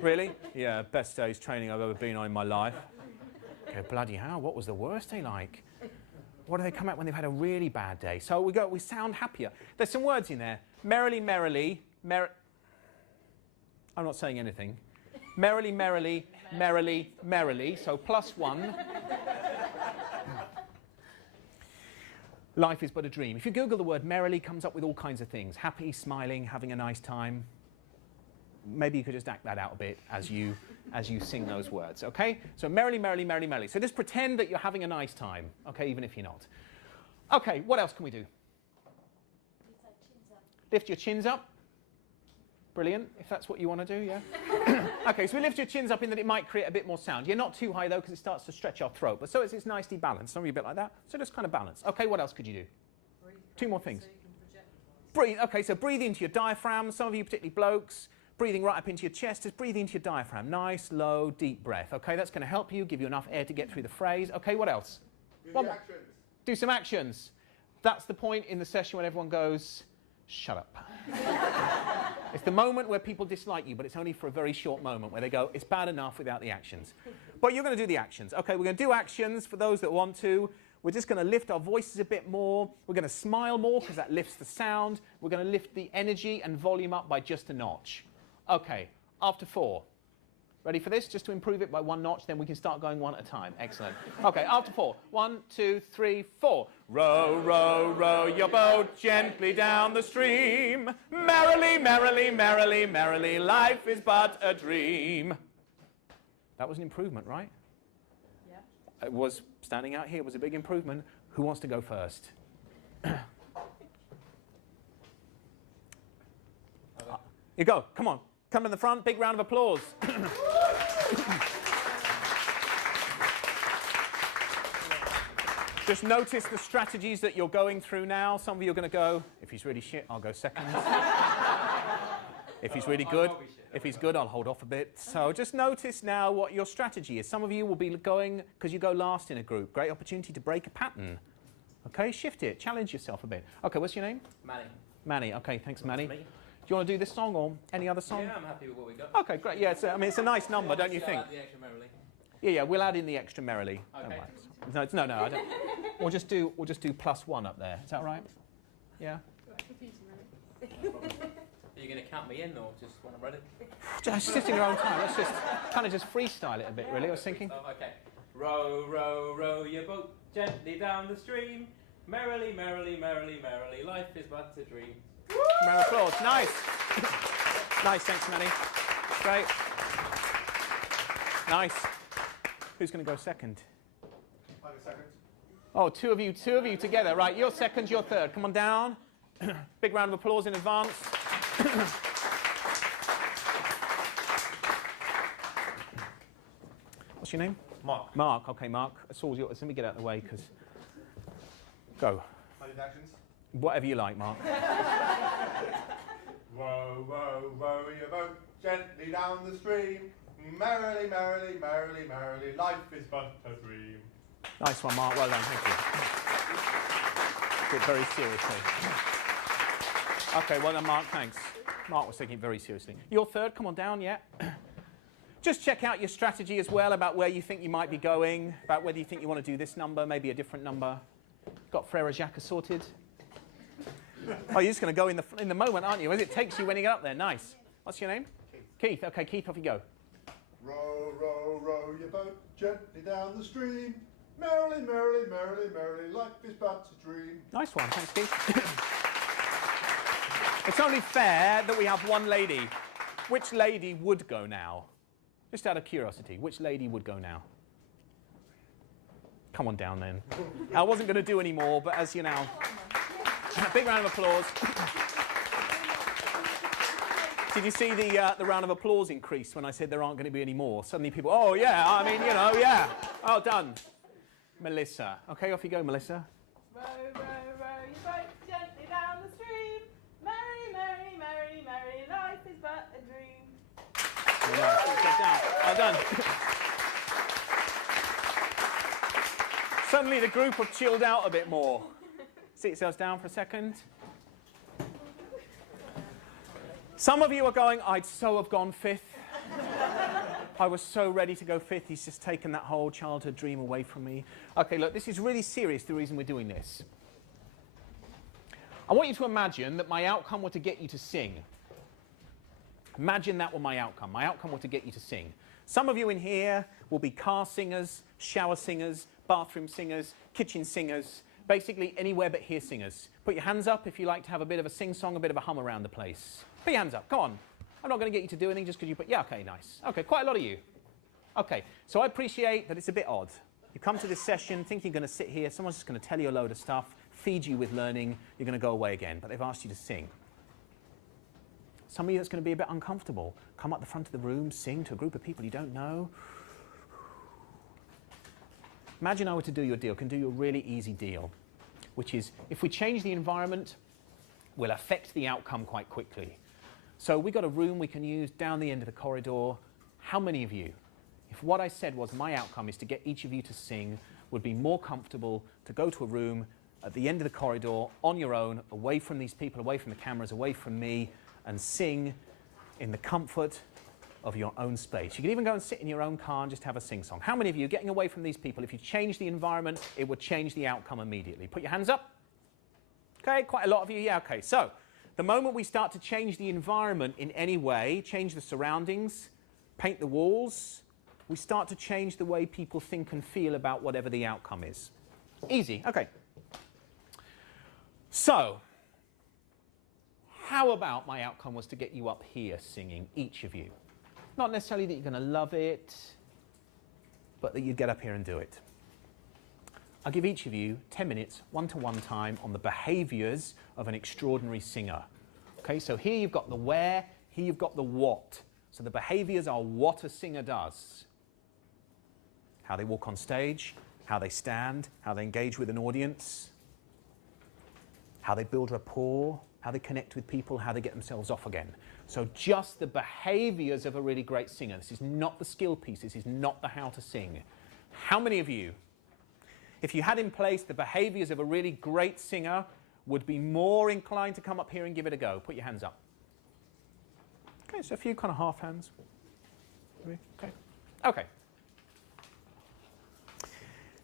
Really? Yeah, best day's training I've ever been on in my life. Okay, bloody hell, what was the worst day like? What do they come out when they've had a really bad day? So we sound happier. There's some words in there. Merrily, merrily, I'm not saying anything. Merrily, merrily, merrily, merrily. So +1. Life is but a dream. If you Google the word merrily, comes up with all kinds of things. Happy, smiling, having a nice time. Maybe you could just act that out a bit as you sing those words, okay? So merrily, merrily, merrily, merrily. So just pretend that you're having a nice time, okay, even if you're not. Okay, what else can we do? Lift our chins up. Lift your chins up. Brilliant, if that's what you want to do, yeah? Okay, so we lift your chins up in that it might create a bit more sound. You're not too high, though, because it starts to stretch our throat. But so it's nicely balanced. Some of you a bit like that. So just kind of balanced. Okay, what else could you do? Breathe. 2 more things. So you can project the voice. Breathe. Okay, so breathe into your diaphragm. Some of you, particularly blokes, breathing right up into your chest. Just breathe into your diaphragm. Nice, low, deep breath. Okay, that's going to help you, give you enough air to get through the phrase. Okay, what else? Do One the more. actions. Do some actions. That's the point in the session when everyone goes, shut up. It's the moment where people dislike you, but it's only for a very short moment where they go, it's bad enough without the actions. But you're going to do the actions. Okay, we're going to do actions for those that want to. We're just going to lift our voices a bit more. We're going to smile more because that lifts the sound. We're going to lift the energy and volume up by just a notch. Okay, after 4. Ready for this? Just to improve it by 1 notch, then we can start going 1 at a time. Excellent. Okay, after 4. 1, 2, 3, 4. Row, row, row your boat gently down the stream. Merrily, merrily, merrily, merrily, life is but a dream. That was an improvement, right? Yeah. It was, standing out here was a big improvement. Who wants to go first? You go, come on. Come to the front, big round of applause. Just notice the strategies that you're going through now. Some of you are going to go, if he's really shit, I'll go second. If he's really good, I'll hold off a bit. So just notice now what your strategy is. Some of you will be going, because you go last in a group, great opportunity to break a pattern. Okay, shift it, challenge yourself a bit. Okay, what's your name? Manny. Manny, okay, thanks Manny. Me. Do you want to do this song or any other song? Yeah, I'm happy with what we got. Okay, great. Yeah, it's a nice number, don't you think? The extra merrily. Yeah, we'll add in the extra merrily. Don't Okay. worry. No, I don't. We'll just do +1 up there. Is that right? Yeah. Are you going to count me in or just when I'm ready? Just sit in your own time. Let's just kind of just freestyle it a bit, really. I was thinking. Oh, okay. Row, row, row your boat gently down the stream. Merrily, merrily, merrily, merrily, life is but a dream. Round of applause. Nice. Nice. Thanks, Manny. Great. Nice. Who's going to go second? I'll go second. Oh, two of you together. Right, you're second, you're third. Come on down. Big round of applause in advance. What's your name? Mark. Mark. Okay, Mark. That's all yours. Let me get out of the way, because... Go. I did actions. Whatever you like, Mark. Row, row, row your boat gently down the stream. Merrily, merrily, merrily, merrily, life is but a dream. Nice one, Mark. Well done. Thank you. Took it very seriously. Okay, well done, Mark. Thanks. Mark was taking it very seriously. You're third. Come on down, yeah. Just check out your strategy as well about where you think you might be going, about whether you think you want to do this number, maybe a different number. Got Frere Jacques sorted? Oh, you're just going to go in the moment, aren't you? As it takes you when you get up there. Nice. What's your name? Keith. Okay, Keith, off you go. Row, row, row your boat gently down the stream. Merrily, merrily, merrily, merrily, life is but a dream. Nice one. Thanks, Keith. It's only fair that we have one lady. Which lady would go now? Just out of curiosity, which lady would go now? Come on down then. I wasn't going to do any more, but as you know. Big round of applause. Did you see the round of applause increase when I said there aren't going to be any more? Suddenly people, oh yeah, I mean, you know, yeah. Oh, done. Melissa. Okay, off you go, Melissa. Row, row, row your boat gently down the stream. Merry, merry, merry, merry, life is but a dream. Very nice. Get down. Well done. Suddenly the group have chilled out a bit more. Sit yourselves down for a second. Some of you are going, I'd so have gone fifth. I was so ready to go fifth. He's just taken that whole childhood dream away from me. Okay, look, this is really serious, the reason we're doing this. I want you to imagine that my outcome were to get you to sing. Imagine that were my outcome. My outcome were to get you to sing. Some of you in here will be car singers, shower singers, bathroom singers, kitchen singers, basically anywhere but here singers. Put your hands up if you like to have a bit of a sing-song, a bit of a hum around the place. Put your hands up, come on. I'm not going to get you to do anything just because you put, yeah, okay, nice. Okay, quite a lot of you. Okay, so I appreciate that it's a bit odd. You come to this session, think you're going to sit here, someone's just going to tell you a load of stuff, feed you with learning, you're going to go away again, but they've asked you to sing. Some of you that's going to be a bit uncomfortable. Come up the front of the room, sing to a group of people you don't know. Imagine I were to do you a deal, can do you a really easy deal, which is if we change the environment, we'll affect the outcome quite quickly. So we've got a room we can use down the end of the corridor. How many of you, if what I said was my outcome is to get each of you to sing, would be more comfortable to go to a room at the end of the corridor on your own, away from these people, away from the cameras, away from me, and sing in the comfort of your own space? You can even go and sit in your own car and just have a sing-song. How many of you, getting away from these people, if you change the environment, it would change the outcome immediately? Put your hands up. Okay, quite a lot of you. Yeah, okay. So the moment we start to change the environment in any way, change the surroundings, paint the walls, we start to change the way people think and feel about whatever the outcome is. Easy. Okay. So how about my outcome was to get you up here singing, each of you? Not necessarily that you're going to love it, but that you'd get up here and do it. I'll give each of you 10 minutes, one-to-one time on the behaviours of an extraordinary singer. Okay, so here you've got the where, here you've got the what. So the behaviours are what a singer does. How they walk on stage, how they stand, how they engage with an audience, how they build rapport, how they connect with people, how they get themselves off again. So just the behaviours of a really great singer. This is not the skill piece. This is not the how to sing. How many of you, if you had in place the behaviours of a really great singer, would be more inclined to come up here and give it a go? Put your hands up. Okay, so a few kind of half hands. Okay. Okay.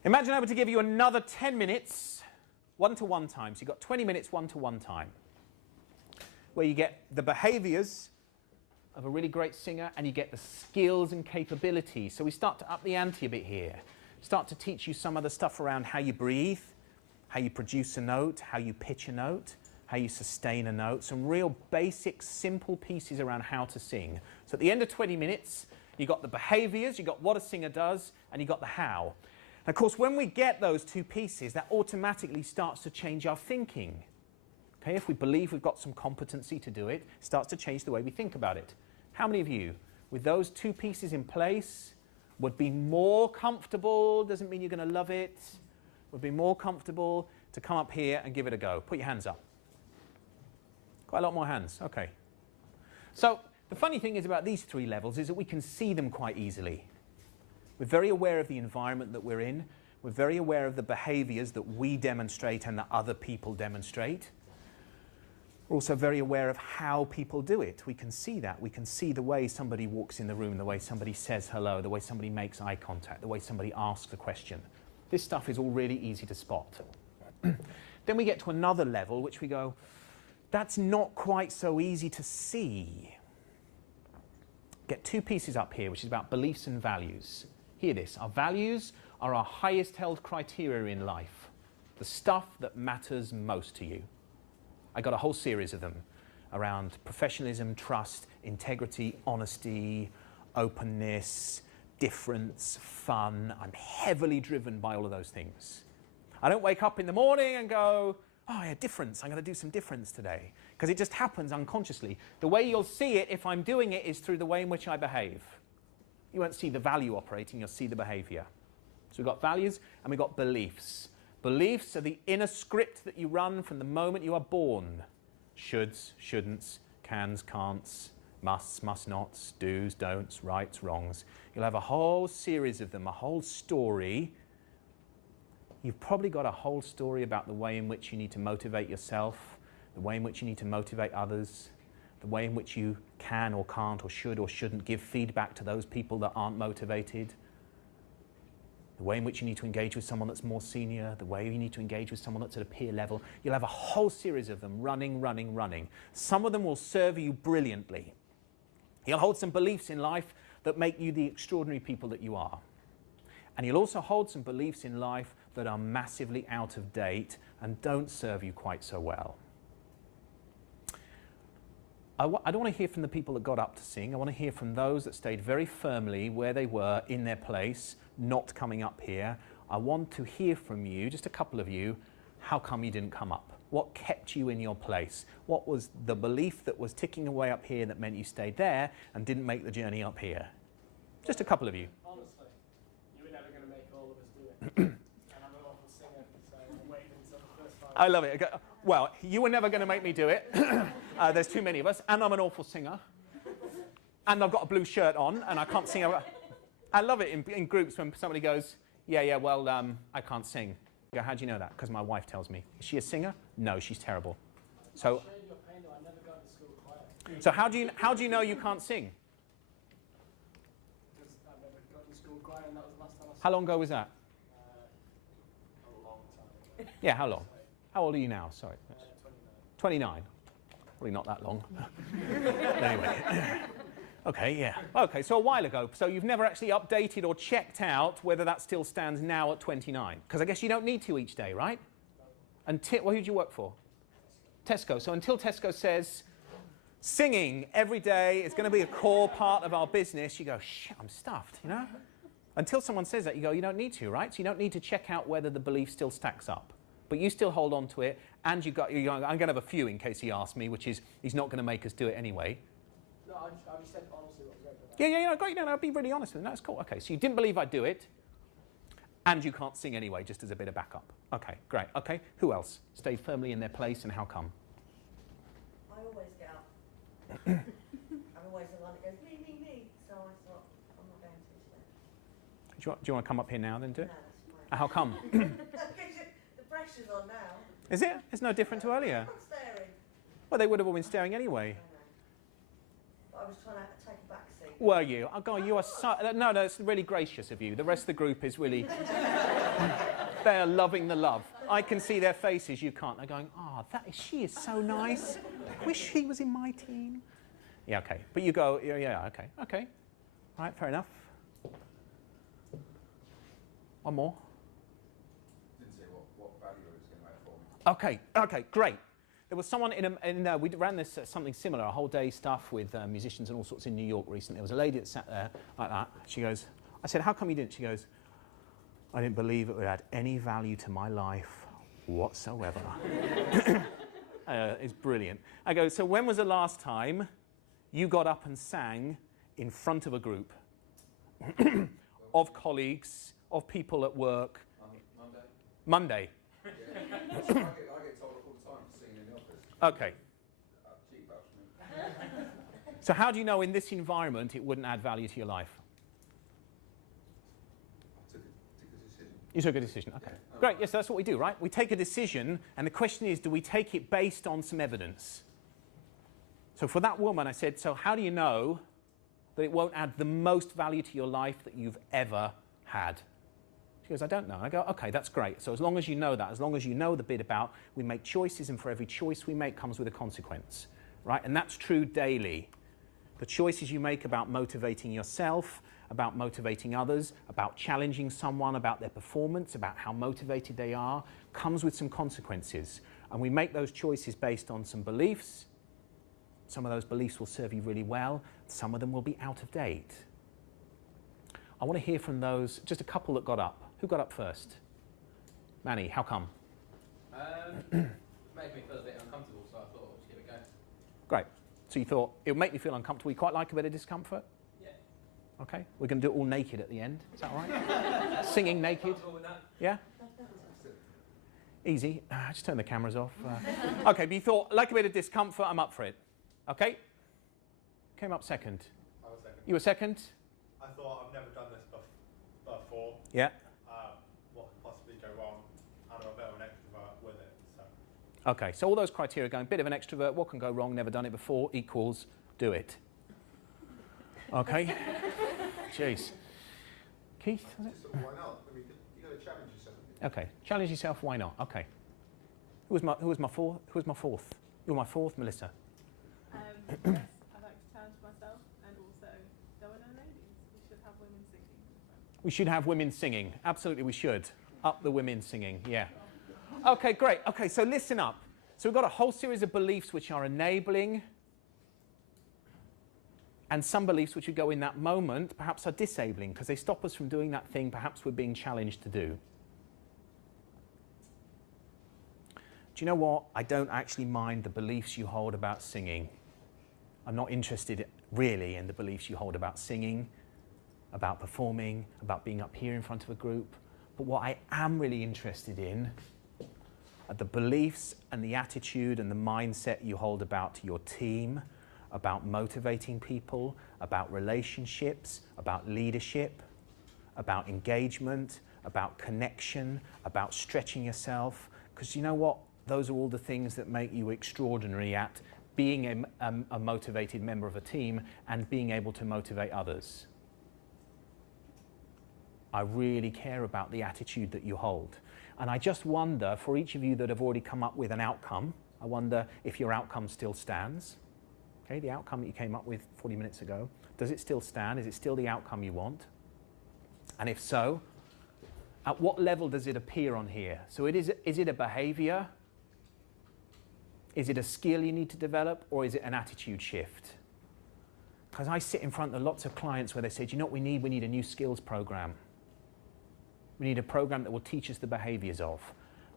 Imagine I were to give you another 10 minutes, one-to-one time. So you've got 20 minutes, one-to-one time, where you get the behaviours of a really great singer and you get the skills and capabilities. So we start to up the ante a bit here. Start to teach you some of the stuff around how you breathe, how you produce a note, how you pitch a note, how you sustain a note. Some real basic, simple pieces around how to sing. So at the end of 20 minutes, You got the behaviours, you got what a singer does, and you got the how. And of course, when we get those two pieces, that automatically starts to change our thinking. Okay, if we believe we've got some competency to do it, it starts to change the way we think about it. How many of you, with those two pieces in place, would be more comfortable, doesn't mean you're going to love it, would be more comfortable to come up here and give it a go? Put your hands up. Quite a lot more hands, okay. So the funny thing is about these three levels is that we can see them quite easily. We're very aware of the environment that we're in. We're very aware of the behaviours that we demonstrate and that other people demonstrate. We're also very aware of how people do it. We can see that. We can see the way somebody walks in the room, the way somebody says hello, the way somebody makes eye contact, the way somebody asks a question. This stuff is all really easy to spot. Then we get to another level which we go, that's not quite so easy to see. Get two pieces up here, which is about beliefs and values. Hear this, our values are our highest held criteria in life, the stuff that matters most to you. I got a whole series of them around professionalism, trust, integrity, honesty, openness, difference, fun. I'm heavily driven by all of those things. I don't wake up in the morning and go, oh yeah, difference, I'm going to do some difference today. Because it just happens unconsciously. The way you'll see it if I'm doing it is through the way in which I behave. You won't see the value operating, you'll see the behaviour. So we've got values and we've got beliefs. Beliefs are the inner script that you run from the moment you are born. Shoulds, shouldn'ts, cans, can'ts, musts, must nots, do's, don'ts, rights, wrongs. You'll have a whole series of them, a whole story. You've probably got a whole story about the way in which you need to motivate yourself, the way in which you need to motivate others, the way in which you can or can't or should or shouldn't give feedback to those people that aren't motivated, the way in which you need to engage with someone that's more senior, the way you need to engage with someone that's at a peer level. You'll have a whole series of them running. Some of them will serve you brilliantly. You'll hold some beliefs in life that make you the extraordinary people that you are. And you'll also hold some beliefs in life that are massively out of date and don't serve you quite so well. I don't want to hear from the people that got up to sing. I want to hear from those that stayed very firmly where they were in their place, not coming up here. I want to hear from you, just a couple of you, how come you didn't come up? What kept you in your place? What was the belief that was ticking away up here that meant you stayed there and didn't make the journey up here? Just a couple of you. Honestly, you were never going to make all of us do it. And I'm an awful singer, so I'm waiting until the first 5 I love it. Well, you were never going to make me do it. There's too many of us, and I'm an awful singer. And I've got a blue shirt on, and I can't sing. I love it in groups when somebody goes, well, I can't sing. I go, how do you know that? Because my wife tells me. Is she a singer? No, she's terrible. So, Shade your pain, though, I never got into school choir. so how do you know you can't sing? Because I never got into school choir, and that was the last time I sang. How long ago was that? A long time ago. Yeah, how long? How old are you now? Sorry. 29. 29. Probably not that long. Anyway. Okay, yeah. Okay, so a while ago. So you've never actually updated or checked out whether that still stands now at 29. Because I guess you don't need to each day, right? Until, well, who do you work for? Tesco. So until Tesco says, singing every day is going to be a core part of our business, you go, shit, I'm stuffed, you know? Until someone says that, you go, you don't need to, right? So you don't need to check out whether the belief still stacks up. But you still hold on to it, and I'm going to have a few in case he asks me, which is he's not going to make us do it anyway. No, I just said honestly what was going on. Yeah, great. No, be really honest with him. That's cool. Okay, so you didn't believe I'd do it, and you can't sing anyway, just as a bit of backup. Okay, great. Okay, who else stayed firmly in their place, and how come? I always get up. I'm always the one that goes, me. So I thought, I'm not going to today. Do you want to come up here now, then do it? No, that's fine. How come? The pressure's on now. Is it? It's no different to earlier. I'm staring. Well, they would have all been staring anyway. I know. But I was trying to take a back seat. Were you? Oh, God, you are so... No, it's really gracious of you. The rest of the group is really... They are loving the love. I can see their faces, you can't. They're going, she is so nice. Wish he was in my team. Yeah, okay. But you go, yeah, okay. All right, fair enough. One more. Didn't say what value it was going to have for me. Okay, great. There was someone we ran this something similar, a whole day stuff with musicians and all sorts in New York recently. There was a lady that sat there like that. She goes, I said, how come you didn't? She goes, I didn't believe it would add any value to my life whatsoever. It's brilliant. I go, so when was the last time you got up and sang in front of a group of colleagues, of people at work? Monday. Yeah. I get told all the time for singing in the office. Okay. Cheap vouch for me. So how do you know in this environment it wouldn't add value to your life? Took a decision. You took a decision, okay. Yeah. Great, yes, that's what we do, right? We take a decision, and the question is, do we take it based on some evidence? So for that woman, I said, so how do you know that it won't add the most value to your life that you've ever had? She goes, I don't know. I go, okay, that's great. So as long as you know that, as long as you know the bit about we make choices, and for every choice we make comes with a consequence, right? And that's true daily. The choices you make about motivating yourself, about motivating others, about challenging someone, about their performance, about how motivated they are, comes with some consequences. And we make those choices based on some beliefs. Some of those beliefs will serve you really well. Some of them will be out of date. I want to hear from those, just a couple that got up. Who got up first? Manny, how come? It made me feel a bit uncomfortable, so I thought I'll just give it a go. Great. So you thought, it would make me feel uncomfortable. You quite like a bit of discomfort? Yeah. Okay. We're going to do it all naked at the end. Is that all right? Singing naked? Comfortable with that? Yeah? Easy. Just turn the cameras off. Okay, but you thought, like a bit of discomfort, I'm up for it. Okay? Came up second. I was second. You were second? I thought I've never done this before. Yeah. What could possibly go wrong? And I'm a bit of an extrovert with it. So. Okay, so all those criteria going, bit of an extrovert, what can go wrong, never done it before, equals do it. Okay? Jeez. Keith? Was it? Just sort of, why not? I mean, you got to challenge yourself. Okay, challenge yourself, why not? Okay. Who was my fourth? You were my fourth, Melissa. Yes, I like to challenge myself, and also there were no ladies. We should have women singing. We should have women singing. Absolutely, we should. Up the women singing, yeah. Okay, great. Okay, so listen up. So we've got a whole series of beliefs which are enabling, and some beliefs which would go in that moment perhaps are disabling because they stop us from doing that thing perhaps we're being challenged to do. Do you know what? I don't actually mind the beliefs you hold about singing. I'm not interested really in the beliefs you hold about singing, about performing, about being up here in front of a group. But what I am really interested in are the beliefs and the attitude and the mindset you hold about your team, about motivating people, about relationships, about leadership, about engagement, about connection, about stretching yourself. Because you know what? Those are all the things that make you extraordinary at being a motivated member of a team and being able to motivate others. I really care about the attitude that you hold. And I just wonder, for each of you that have already come up with an outcome, I wonder if your outcome still stands. Okay, the outcome that you came up with 40 minutes ago, does it still stand? Is it still the outcome you want? And if so, at what level does it appear on here? So is it a behavior? Is it a skill you need to develop, or is it an attitude shift? Because I sit in front of lots of clients where they say, do you know what we need? We need a new skills program. We need a program that will teach us the behaviors of.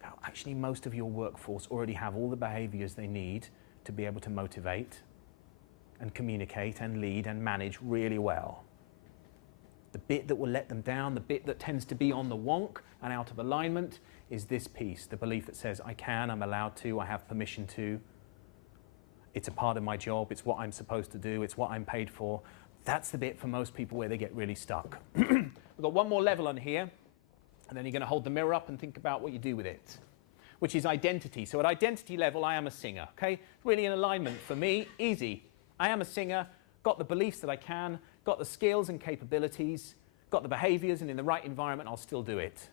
Now, actually, most of your workforce already have all the behaviors they need to be able to motivate and communicate and lead and manage really well. The bit that will let them down, the bit that tends to be on the wonk and out of alignment is this piece, the belief that says, I can, I'm allowed to, I have permission to. It's a part of my job, it's what I'm supposed to do, it's what I'm paid for. That's the bit for most people where they get really stuck. We've got one more level on here, and then you're going to hold the mirror up and think about what you do with it, which is identity. So at identity level, I am a singer, okay? Really in alignment for me, easy. I am a singer, got the beliefs that I can, got the skills and capabilities, got the behaviors, and in the right environment, I'll still do it.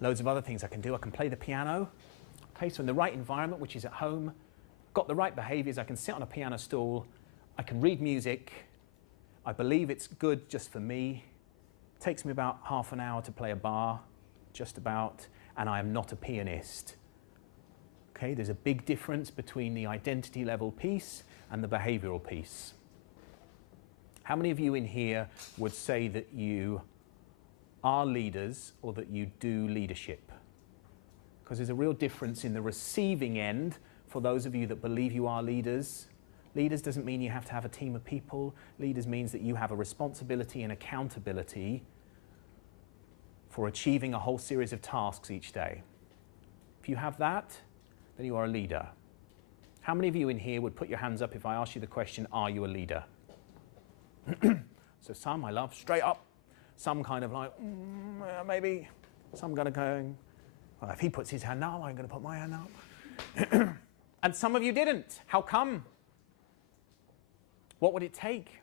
Loads of other things I can do. I can play the piano. Okay, so in the right environment, which is at home, got the right behaviors, I can sit on a piano stool, I can read music, I believe it's good just for me. It takes me about half an hour to play a bar, just about, and I am not a pianist. Okay, there's a big difference between the identity level piece and the behavioral piece. How many of you in here would say that you are leaders or that you do leadership? Because there's a real difference in the receiving end for those of you that believe you are leaders. Leaders doesn't mean you have to have a team of people. Leaders means that you have a responsibility and accountability for achieving a whole series of tasks each day. If you have that, then you are a leader. How many of you in here would put your hands up if I asked you the question, are you a leader? So some I love, straight up. Some kind of like, yeah, maybe. Some going to go, well, if he puts his hand up, I'm going to put my hand up. And some of you didn't. How come? What would it take?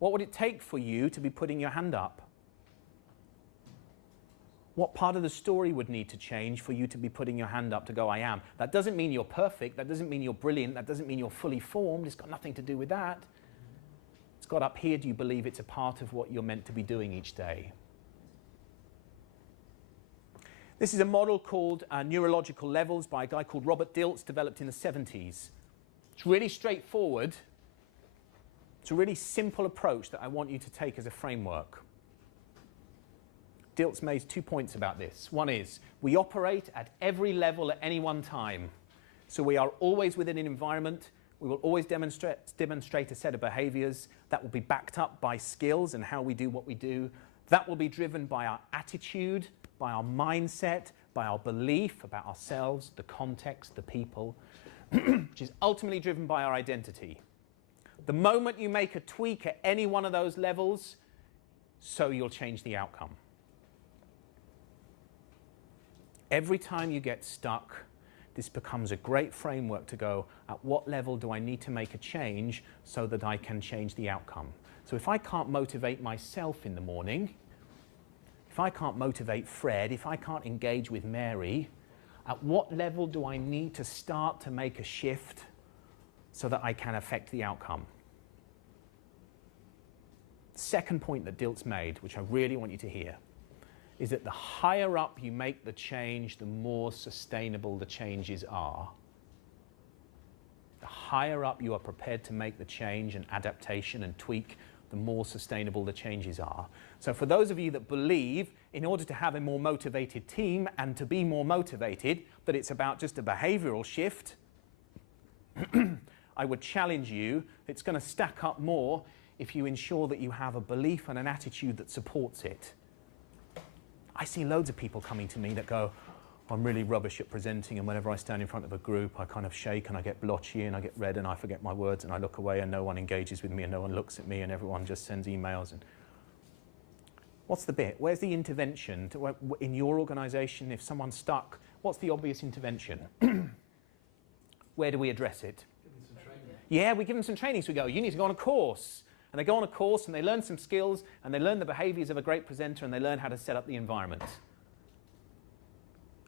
What would it take for you to be putting your hand up? What part of the story would need to change for you to be putting your hand up to go, I am? That doesn't mean you're perfect. That doesn't mean you're brilliant. That doesn't mean you're fully formed. It's got nothing to do with that. It's got up here, do you believe it's a part of what you're meant to be doing each day? This is a model called Neurological Levels by a guy called Robert Dilts, developed in the 70s. It's really straightforward. It's a really simple approach that I want you to take as a framework. Dilts made 2 points about this. One is, we operate at every level at any one time. So we are always within an environment. We will always demonstrate a set of behaviors that will be backed up by skills and how we do what we do. That will be driven by our attitude, by our mindset, by our belief about ourselves, the context, the people, which is ultimately driven by our identity. The moment you make a tweak at any one of those levels, so you'll change the outcome. Every time you get stuck, this becomes a great framework to go, at what level do I need to make a change so that I can change the outcome? So if I can't motivate myself in the morning, if I can't motivate Fred, if I can't engage with Mary, at what level do I need to start to make a shift so that I can affect the outcome? Second point that Dilts made, which I really want you to hear, is that the higher up you make the change, the more sustainable the changes are. The higher up you are prepared to make the change and adaptation and tweak, the more sustainable the changes are. So for those of you that believe, in order to have a more motivated team and to be more motivated, that it's about just a behavioral shift, I would challenge you, it's going to stack up more if you ensure that you have a belief and an attitude that supports it. I see loads of people coming to me that go, I'm really rubbish at presenting, and whenever I stand in front of a group, I kind of shake and I get blotchy and I get red and I forget my words and I look away and no one engages with me and no one looks at me and everyone just sends emails. And what's the bit? Where's the intervention? In your organisation, if someone's stuck, what's the obvious intervention? Where do we address it? Give them some training. Yeah, we give them some training. So we go, you need to go on a course. And they go on a course and they learn some skills and they learn the behaviours of a great presenter and they learn how to set up the environment.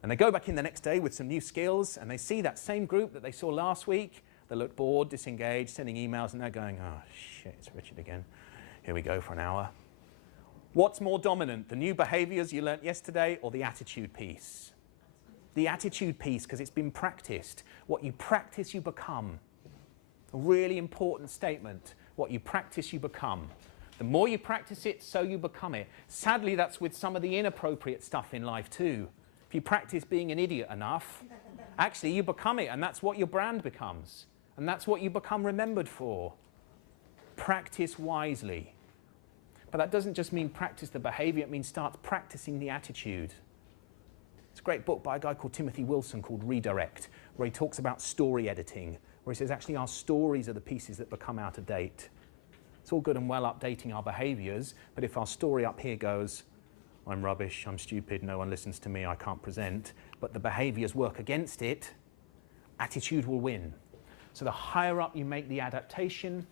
And they go back in the next day with some new skills and they see that same group that they saw last week. They look bored, disengaged, sending emails, and they're going, oh shit, it's Richard again. Here we go for an hour. What's more dominant, the new behaviours you learnt yesterday or the attitude piece? The attitude piece, because it's been practiced. What you practice, you become. A really important statement. What you practice, you become. The more you practice it, so you become it. Sadly, that's with some of the inappropriate stuff in life too. If you practice being an idiot enough, actually you become it, and that's what your brand becomes. And that's what you become remembered for. Practice wisely. But that doesn't just mean practice the behavior, it means start practicing the attitude. It's a great book by a guy called Timothy Wilson called Redirect, where he talks about story editing, where he says actually our stories are the pieces that become out of date. It's all good and well updating our behaviours, but if our story up here goes, I'm rubbish, I'm stupid, no one listens to me, I can't present, but the behaviours work against it, attitude will win. So the higher up you make the adaptation,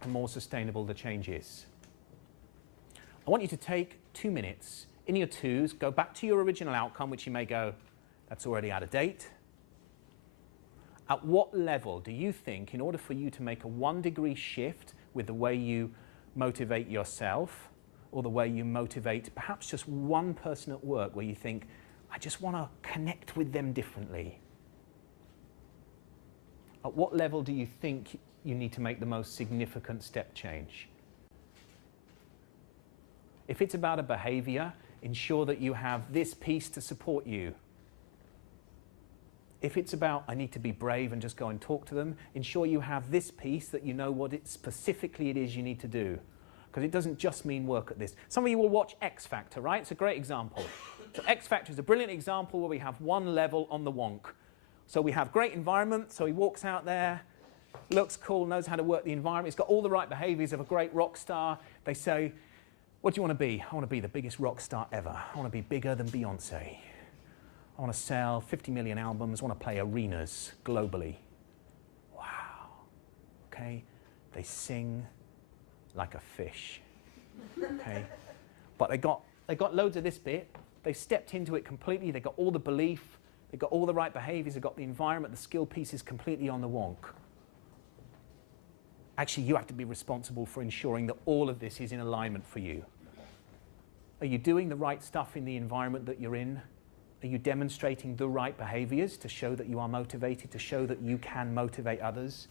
the more sustainable the change is. I want you to take 2 minutes. In your twos, go back to your original outcome, which you may go, that's already out of date. At what level do you think, in order for you to make a 1 degree shift with the way you motivate yourself or the way you motivate perhaps just one person at work where you think, I just want to connect with them differently. At what level do you think you need to make the most significant step change? If it's about a behavior, ensure that you have this piece to support you. If it's about, I need to be brave and just go and talk to them, ensure you have this piece that you know what specifically it is you need to do. Because it doesn't just mean work at this. Some of you will watch X Factor, right? It's a great example. So X Factor is a brilliant example where we have one level on the wonk. So we have great environment, so he walks out there, looks cool, knows how to work the environment, he's got all the right behaviors of a great rock star. They say, what do you want to be? I want to be the biggest rock star ever. I want to be bigger than Beyonce. I want to sell 50 million albums. I want to play arenas globally. Wow. Okay? They sing like a fish. Okay? But they got loads of this bit. They've stepped into it completely. They've got all the belief. They've got all the right behaviors. They've got the environment. The skill piece is completely on the wonk. Actually, you have to be responsible for ensuring that all of this is in alignment for you. Are you doing the right stuff in the environment that you're in? Are you demonstrating the right behaviors to show that you are motivated, to show that you can motivate others?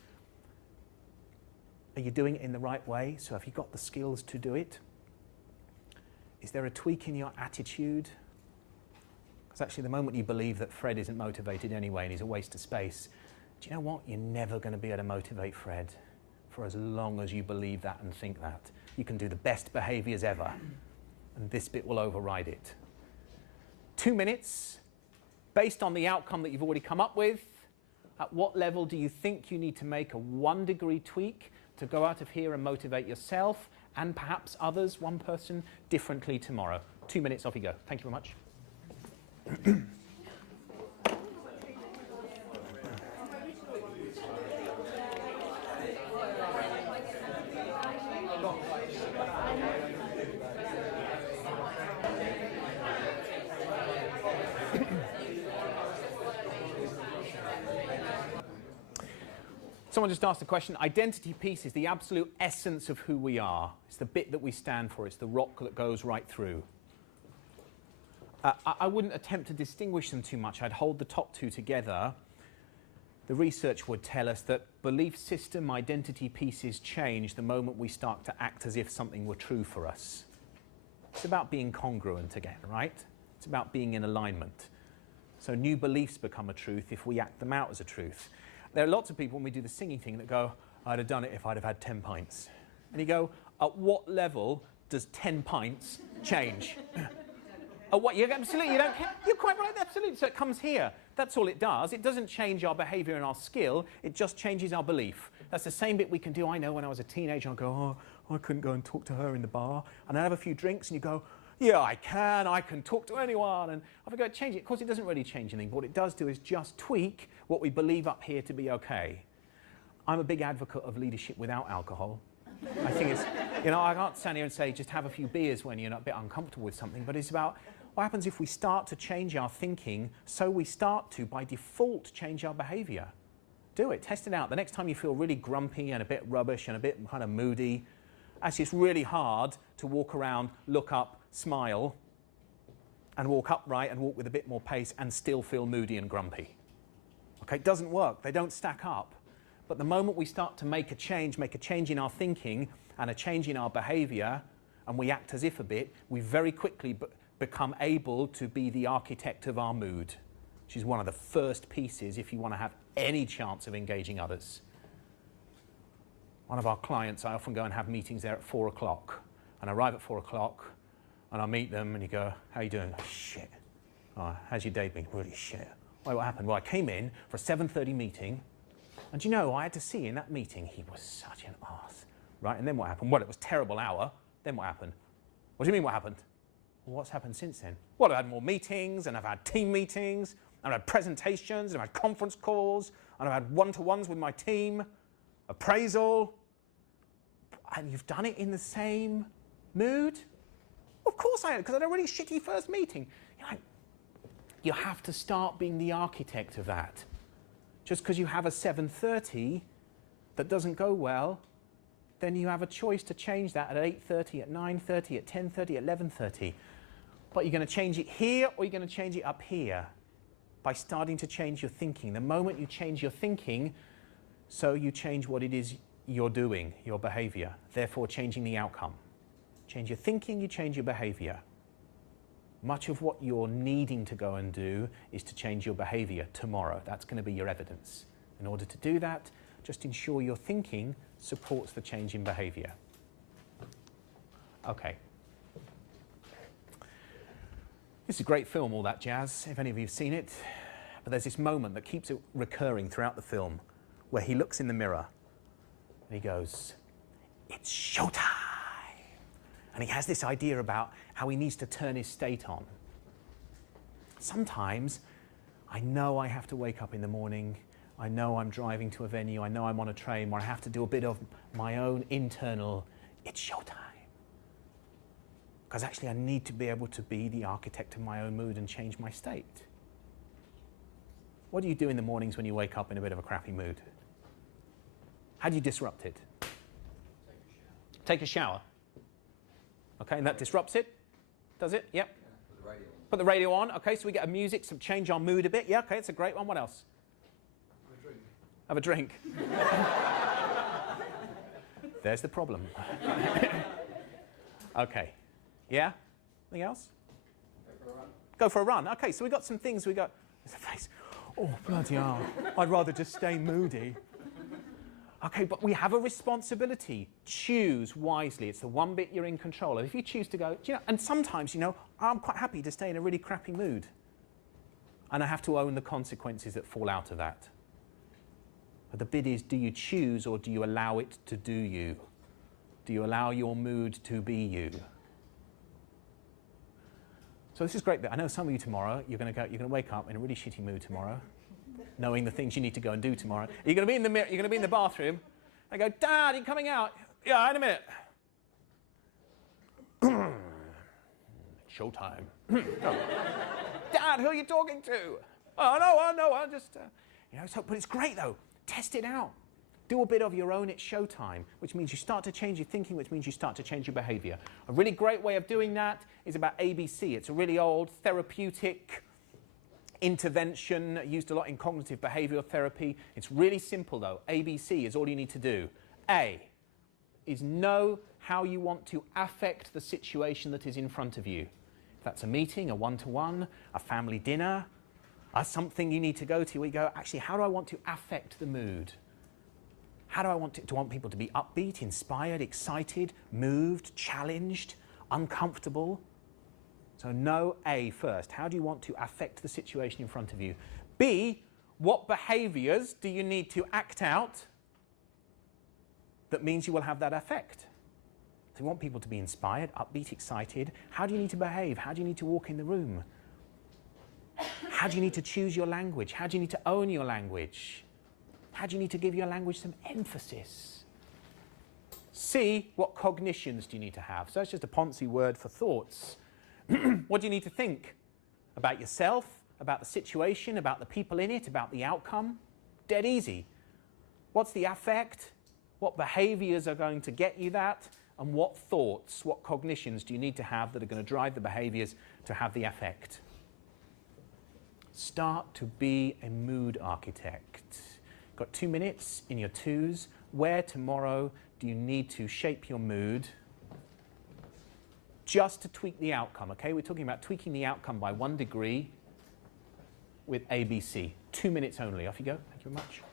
Are you doing it in the right way? So have you got the skills to do it? Is there a tweak in your attitude? Because actually the moment you believe that Fred isn't motivated anyway and he's a waste of space, do you know what? You're never going to be able to motivate Fred for as long as you believe that and think that. You can do the best behaviors ever, and this bit will override it. 2 minutes, based on the outcome that you've already come up with, at what level do you think you need to make a 1 degree tweak to go out of here and motivate yourself and perhaps others, one person, differently tomorrow? 2 minutes, off you go. Thank you very much. Someone just asked a question. Identity piece is the absolute essence of who we are. It's the bit that we stand for. It's the rock that goes right through. I wouldn't attempt to distinguish them too much. I'd hold the top two together. The research would tell us that belief system identity pieces change the moment we start to act as if something were true for us. It's about being congruent again, right? It's about being in alignment. So new beliefs become a truth if we act them out as a truth. There are lots of people when we do the singing thing that go, I'd have done it if I'd have had 10 pints. And you go, at what level does 10 pints change? At what? Absolutely, you don't care. You're quite right, absolutely. So it comes here. That's all it does. It doesn't change our behavior and our skill. It just changes our belief. That's the same bit we can do. I know when I was a teenager, I'd go, oh, I couldn't go and talk to her in the bar. And I'd have a few drinks and you go, yeah, I can talk to anyone. And I forgot to change it. Of course, it doesn't really change anything. But what it does do is just tweak what we believe up here to be okay. I'm a big advocate of leadership without alcohol. I think it's, I can't stand here and say just have a few beers when you're a bit uncomfortable with something, but it's about what happens if we start to change our thinking so we start to, by default, change our behavior. Do it. Test it out. The next time you feel really grumpy and a bit rubbish and a bit kind of moody, actually it's really hard to walk around, look up, smile, and walk upright and walk with a bit more pace and still feel moody and grumpy. Okay, it doesn't work. They don't stack up. But the moment we start to make a change in our thinking and a change in our behavior, and we act as if a bit, we very quickly become able to be the architect of our mood, which is one of the first pieces if you want to have any chance of engaging others. One of our clients, I often go and have meetings there at 4 o'clock, and I arrive at 4 o'clock, and I meet them, and you go, how you doing? Oh, shit. Oh, how's your day been? Really shit. Well, what happened? Well, I came in for a 7:30 meeting, and I had to see in that meeting, he was such an arse, right? And then what happened? Well, it was a terrible hour. Then what happened? What do you mean what happened? Well, what's happened since then? Well, I've had more meetings, and I've had team meetings, and I've had presentations, and I've had conference calls, and I've had one-to-ones with my team, appraisal, and you've done it in the same mood? Of course I had, because I had a really shitty first meeting. You have to start being the architect of that. Just because you have a 7:30 that doesn't go well, then you have a choice to change that at 8:30, at 9:30, at 10:30, at 11:30. But you're going to change it here or you're going to change it up here by starting to change your thinking. The moment you change your thinking, So you change what it is you're doing, your behavior, therefore changing the outcome. Change your thinking, you change your behavior. Much of what you're needing to go and do is to change your behavior tomorrow. That's going to be your evidence. In order to do that, just ensure your thinking supports the change in behavior. Okay. This is a great film, all that jazz, if any of you have seen it. But there's this moment that keeps recurring throughout the film where he looks in the mirror and he goes, "It's showtime." And he has this idea about how he needs to turn his state on. Sometimes I know I have to wake up in the morning, I know I'm driving to a venue, I know I'm on a train where I have to do a bit of my own internal, it's showtime. Because actually I need to be able to be the architect of my own mood and change my state. What do you do in the mornings when you wake up in a bit of a crappy mood? How do you disrupt it? Take a shower. Okay, and that disrupts it? Does it? Yep. Yeah, Put the radio on. Okay, so we get a music, so change our mood a bit. Yeah, okay, it's a great one. What else? Have a drink. There's the problem. Okay. Yeah? Anything else? Go for a run. Okay, so we got some things. We got. There's a face. Oh, bloody hell. I'd rather just stay moody. Okay, but we have a responsibility. Choose wisely. It's the one bit you're in control of. If you choose to go, and sometimes, I'm quite happy to stay in a really crappy mood. And I have to own the consequences that fall out of that. But the bit is, do you choose or do you allow it to do you? Do you allow your mood to be you? So this is great bit. I know some of you tomorrow, you're going to wake up in a really shitty mood tomorrow, knowing the things you need to go and do tomorrow. You're going to be in the mirror, you're going to be in the bathroom. I go, "Dad, you coming out?" "Yeah, in a minute." Showtime. Oh. "Dad, who are you talking to?" "Oh, no, I just, but it's great though. Test it out. Do a bit of your own, it's showtime, which means you start to change your thinking, which means you start to change your behavior. A really great way of doing that is about ABC. It's a really old therapeutic intervention used a lot in cognitive behavioral therapy. It's really simple though. ABC is all you need to do. A is know how you want to affect the situation that is in front of you. If that's a meeting, a one-to-one, a family dinner, something you need to go to, we go, actually, how do I want to affect the mood? How do I want people to be upbeat, inspired, excited, moved, challenged, uncomfortable? So know A first. How do you want to affect the situation in front of you? B, what behaviors do you need to act out that means you will have that effect? So you want people to be inspired, upbeat, excited. How do you need to behave? How do you need to walk in the room? How do you need to choose your language? How do you need to own your language? How do you need to give your language some emphasis? C, what cognitions do you need to have? So that's just a Ponzi word for thoughts. What do you need to think? About yourself, about the situation, about the people in it, about the outcome? Dead easy. What's the affect? What behaviors are going to get you that? And what thoughts, what cognitions do you need to have that are going to drive the behaviors to have the affect? Start to be a mood architect. Got 2 minutes in your twos. Where tomorrow do you need to shape your mood just to tweak the outcome, okay? We're talking about tweaking the outcome by 1 degree with ABC. 2 minutes only. Off you go. Thank you very much.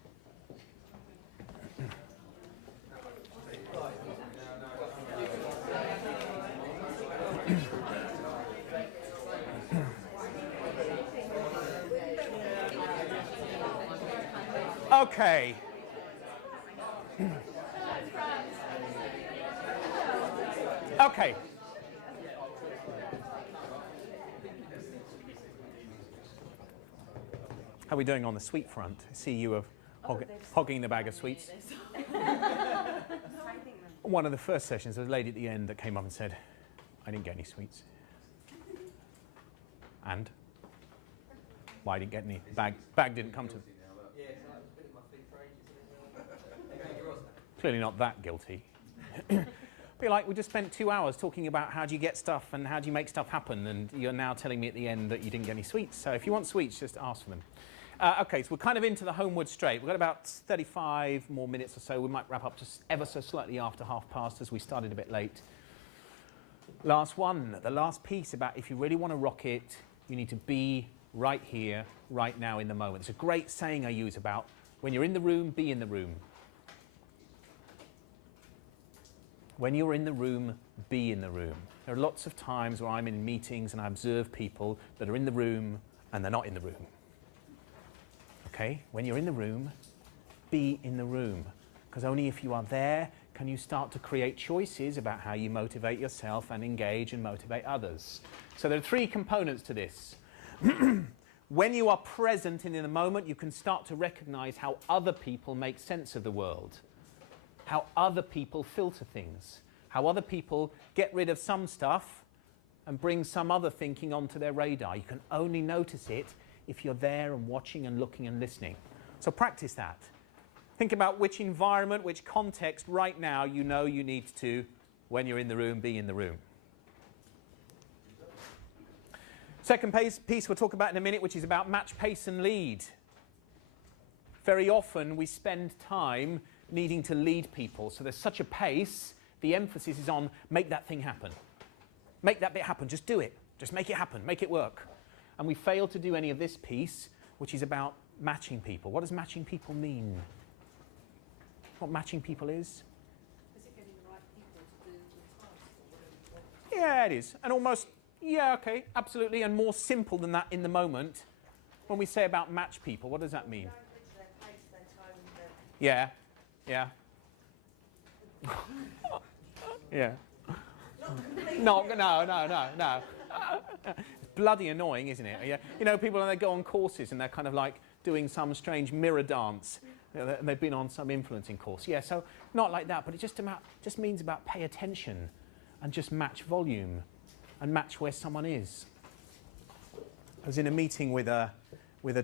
Okay. Okay. How are we doing on the sweet front? I see you are hogging the bag of sweets. One of the first sessions, there was a lady at the end that came up and said, "I didn't get any sweets." And? Why I didn't get any? Bag didn't come to. Clearly not that guilty. Be like, we just spent 2 hours talking about how do you get stuff and how do you make stuff happen, and you're now telling me at the end that you didn't get any sweets. So if you want sweets, just ask for them. Okay, so we're kind of into the homeward straight. We've got about 35 more minutes or so. We might wrap up just ever so slightly after past as we started a bit late. Last one, the last piece about if you really want to rock it, you need to be right here, right now in the moment. It's a great saying I use about when you're in the room, be in the room. When you're in the room, be in the room. There are lots of times where I'm in meetings and I observe people that are in the room and they're not in the room. Okay? When you're in the room, be in the room. Because only if you are there can you start to create choices about how you motivate yourself and engage and motivate others. So there are three components to this. When you are present and in the moment, you can start to recognize how other people make sense of the world, how other people filter things, how other people get rid of some stuff and bring some other thinking onto their radar. You can only notice it if you're there and watching and looking and listening. So practice that. Think about which environment, which context right now you know you need to, when you're in the room, be in the room. Second piece we'll talk about in a minute, which is about match, pace and lead. Very often we spend time needing to lead people. So there's such a pace, the emphasis is on make that thing happen. Make that bit happen, just do it. Just make it happen, make it work. And we fail to do any of this piece, which is about matching people. What does matching people mean? What matching people is? Is it getting the right people to do the task or whatever you want? Yeah, it is. And almost, yeah, okay, absolutely. And more simple than that in the moment. When we say about match people, what does that mean? Their pace, their tone, their... Yeah, yeah. Yeah. Not completely. No. It's bloody annoying, isn't it? Yeah. You know, people, when they go on courses and they're kind of like doing some strange mirror dance, and they've been on some influencing course. Yeah, so not like that, but it just means about pay attention and just match volume and match where someone is. I was in a meeting with a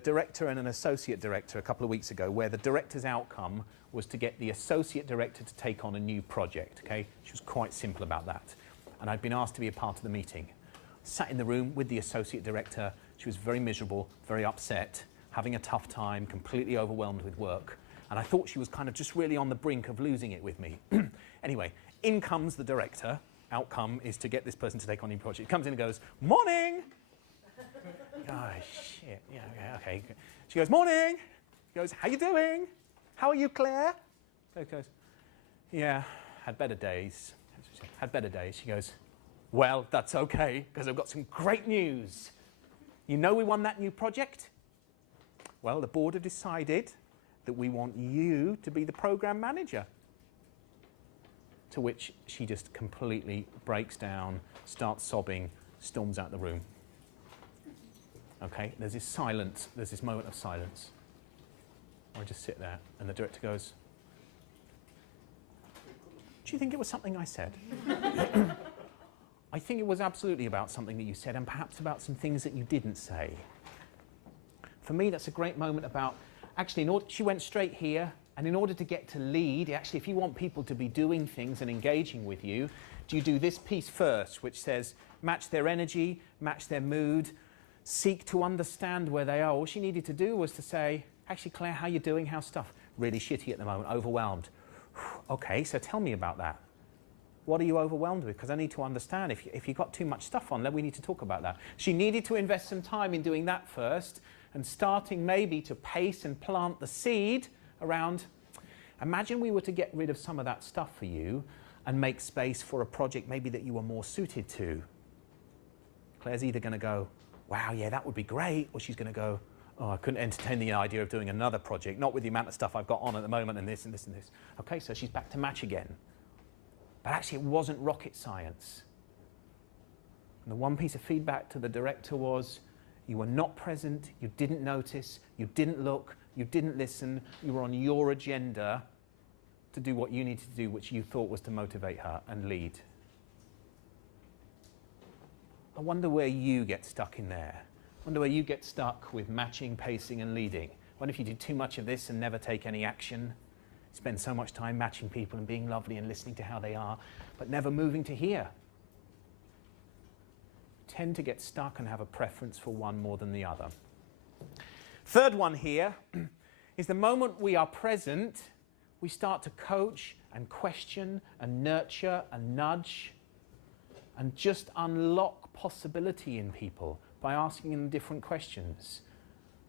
director and an associate director a couple of weeks ago where the director's outcome was to get the associate director to take on a new project, okay? She was quite simple about that. And I'd been asked to be a part of the meeting. Sat in the room with the associate director. She was very miserable, very upset, having a tough time, completely overwhelmed with work. And I thought she was kind of just really on the brink of losing it with me. Anyway, in comes the director. Outcome is to get this person to take on a new project. Comes in and goes, "Morning!" Oh, shit. Yeah, okay. She goes, "Morning!" He goes, "How you doing? How are you, Claire?" Claire goes, "Yeah, had better days." Had better days. She goes, "Well, that's okay, because I've got some great news. You know we won that new project? Well, the board have decided that we want you to be the program manager." To which she just completely breaks down, starts sobbing, storms out the room. Okay, there's this silence, there's this moment of silence. I just sit there, and the director goes, "Do you think it was something I said?" "I think it was absolutely about something that you said, and perhaps about some things that you didn't say." For me, that's a great moment about, actually, she went straight here, and in order to get to lead, actually, if you want people to be doing things and engaging with you, do you do this piece first, which says, match their energy, match their mood, seek to understand where they are. All she needed to do was to say, "Actually, Claire, how you doing? How's stuff?" "Really shitty at the moment, overwhelmed." "Okay, so tell me about that. What are you overwhelmed with? Because I need to understand. If you've got too much stuff on, then we need to talk about that." She needed to invest some time in doing that first and starting maybe to pace and plant the seed around, imagine we were to get rid of some of that stuff for you and make space for a project maybe that you were more suited to. Claire's either going to go, "Wow, yeah, that would be great," or she's going to go, "Oh, I couldn't entertain the idea of doing another project, not with the amount of stuff I've got on at the moment and this and this and this." Okay, so she's back to match again. But actually it wasn't rocket science. And the one piece of feedback to the director was, you were not present, you didn't notice, you didn't look, you didn't listen, you were on your agenda to do what you needed to do, which you thought was to motivate her and lead. I wonder where you get stuck in there. I wonder where you get stuck with matching, pacing and leading. I wonder if you do too much of this and never take any action. Spend so much time matching people and being lovely and listening to how they are, but never moving to here. Tend to get stuck and have a preference for one more than the other. Third one here is the moment we are present, we start to coach and question and nurture and nudge and just unlock possibility in people by asking them different questions.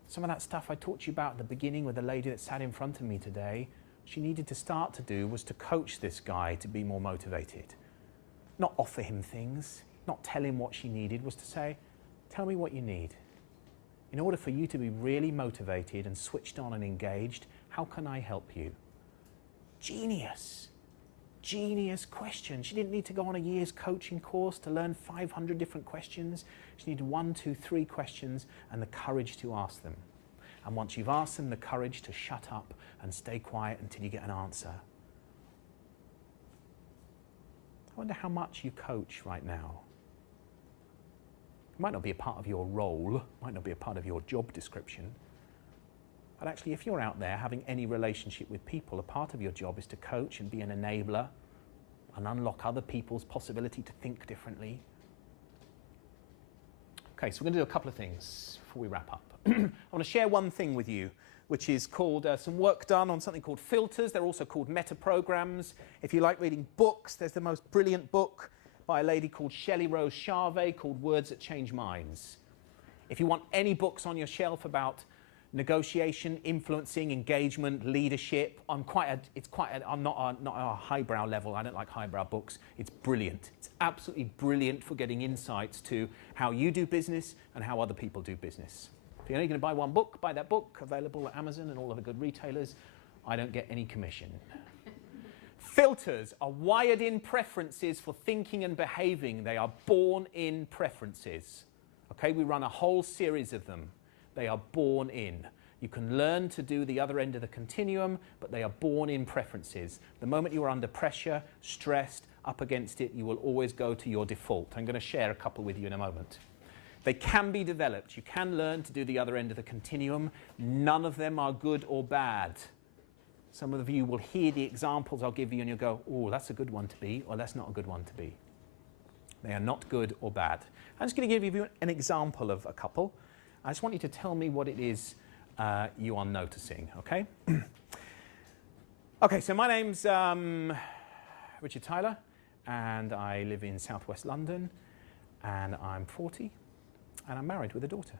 Some of that stuff I talked to you about at the beginning with the lady that sat in front of me today, she needed to start to do was to coach this guy to be more motivated. Not offer him things, not tell him what she needed, was to say, tell me what you need. In order for you to be really motivated and switched on and engaged, how can I help you? Genius. Genius question. She didn't need to go on a year's coaching course to learn 500 different questions. She needed 1, 2, 3 questions and the courage to ask them. And once you've asked them, the courage to shut up and stay quiet until you get an answer. I wonder how much you coach right now. It might not be a part of your role, might not be a part of your job description, but actually if you're out there having any relationship with people, a part of your job is to coach and be an enabler and unlock other people's possibility to think differently. Okay, so we're going to do a couple of things before we wrap up. I want to share one thing with you, which is called some work done on something called filters. They're also called meta-programs. If you like reading books, there's the most brilliant book by a lady called Shelley Rose Charvet called Words That Change Minds. If you want any books on your shelf about negotiation, influencing, engagement, leadership, I'm not a highbrow level. I don't like highbrow books. It's brilliant. It's absolutely brilliant for getting insights to how you do business and how other people do business. If you're only going to buy one book, buy that book, available at Amazon and all of the good retailers. I don't get any commission. Filters are wired-in preferences for thinking and behaving. They are born-in preferences. Okay, we run a whole series of them. They are born in. You can learn to do the other end of the continuum, but they are born-in preferences. The moment you are under pressure, stressed, up against it, you will always go to your default. I'm going to share a couple with you in a moment. They can be developed. You can learn to do the other end of the continuum. None of them are good or bad. Some of you will hear the examples I'll give you and you'll go, oh, that's a good one to be, or that's not a good one to be. They are not good or bad. I'm just going to give you an example of a couple. I just want you to tell me what it is you are noticing, okay? Okay, so my name's Richard Tyler, and I live in southwest London, and I'm 40, and I'm married with a daughter.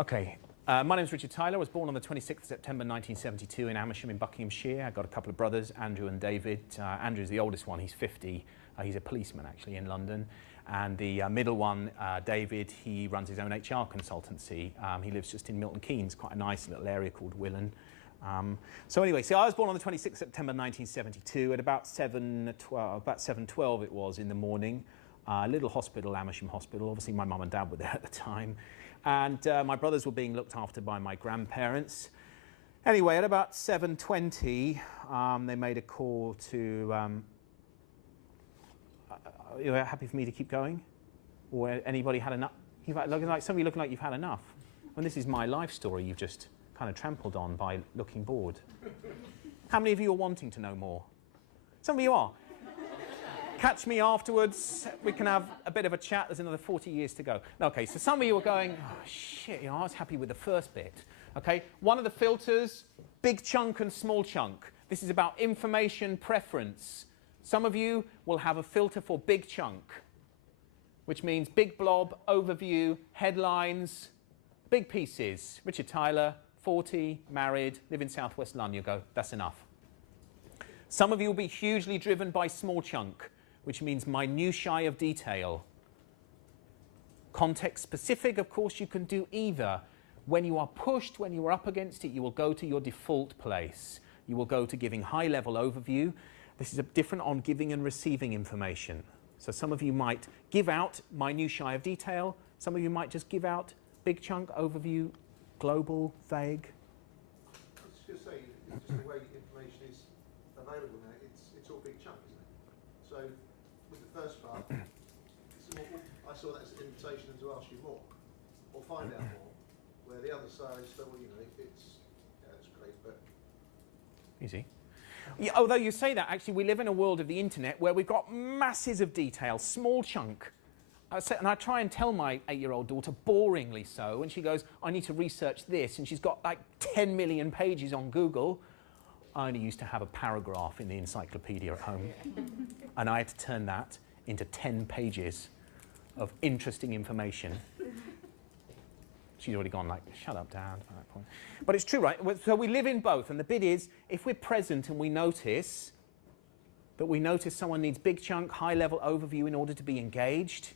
Okay, my name's Richard Tyler. I was born on the 26th of September 1972 in Amersham in Buckinghamshire. I've got a couple of brothers, Andrew and David. Andrew's the oldest one, he's 50. He's a policeman actually in London. And the middle one, David, he runs his own HR consultancy. He lives just in Milton Keynes, quite a nice little area called Willen. So anyway, I was born on the 26th of September 1972 at about 7:12 it was in the morning. Little hospital, Amersham Hospital. Obviously my mum and dad were there at the time. And my brothers were being looked after by my grandparents. Anyway, at about 7:20, they made a call to... you happy for me to keep going? Or anybody had enough? Somebody looking like you've had enough. And this is my life story you've just kind of trampled on by looking bored. How many of you are wanting to know more? Some of you are. Catch me afterwards, we can have a bit of a chat. There's another 40 years to go. Okay, so some of you are going, oh shit, I was happy with the first bit. Okay, one of the filters, big chunk and small chunk. This is about information preference. Some of you will have a filter for big chunk, which means big blob, overview, headlines, big pieces. Richard Tyler, 40, married, live in southwest London. You go, that's enough. Some of you will be hugely driven by small chunk, which means minutiae of detail. Context specific, of course, you can do either. When you are pushed, when you are up against it, you will go to your default place. You will go to giving high-level overview. This is different on giving and receiving information. So some of you might give out minutiae of detail. Some of you might just give out big chunk, overview, global, vague. I was just going to say, just the way information is available now, it's all big chunk, isn't it? So with the first part, I saw that as an invitation to ask you more or find out more. Where the other side is still, it's great, but easy. Yeah, although you say that, actually, we live in a world of the internet where we've got masses of detail, small chunk, and I try and tell my 8-year-old daughter, boringly so, and she goes, I need to research this, and she's got like 10 million pages on Google. I only used to have a paragraph in the encyclopedia at home, and I had to turn that into 10 pages of interesting information. She's already gone like, shut up, Dad, at that point. But it's true, right? So we live in both, and the bit is, if we're present and we notice someone needs big chunk, high-level overview in order to be engaged,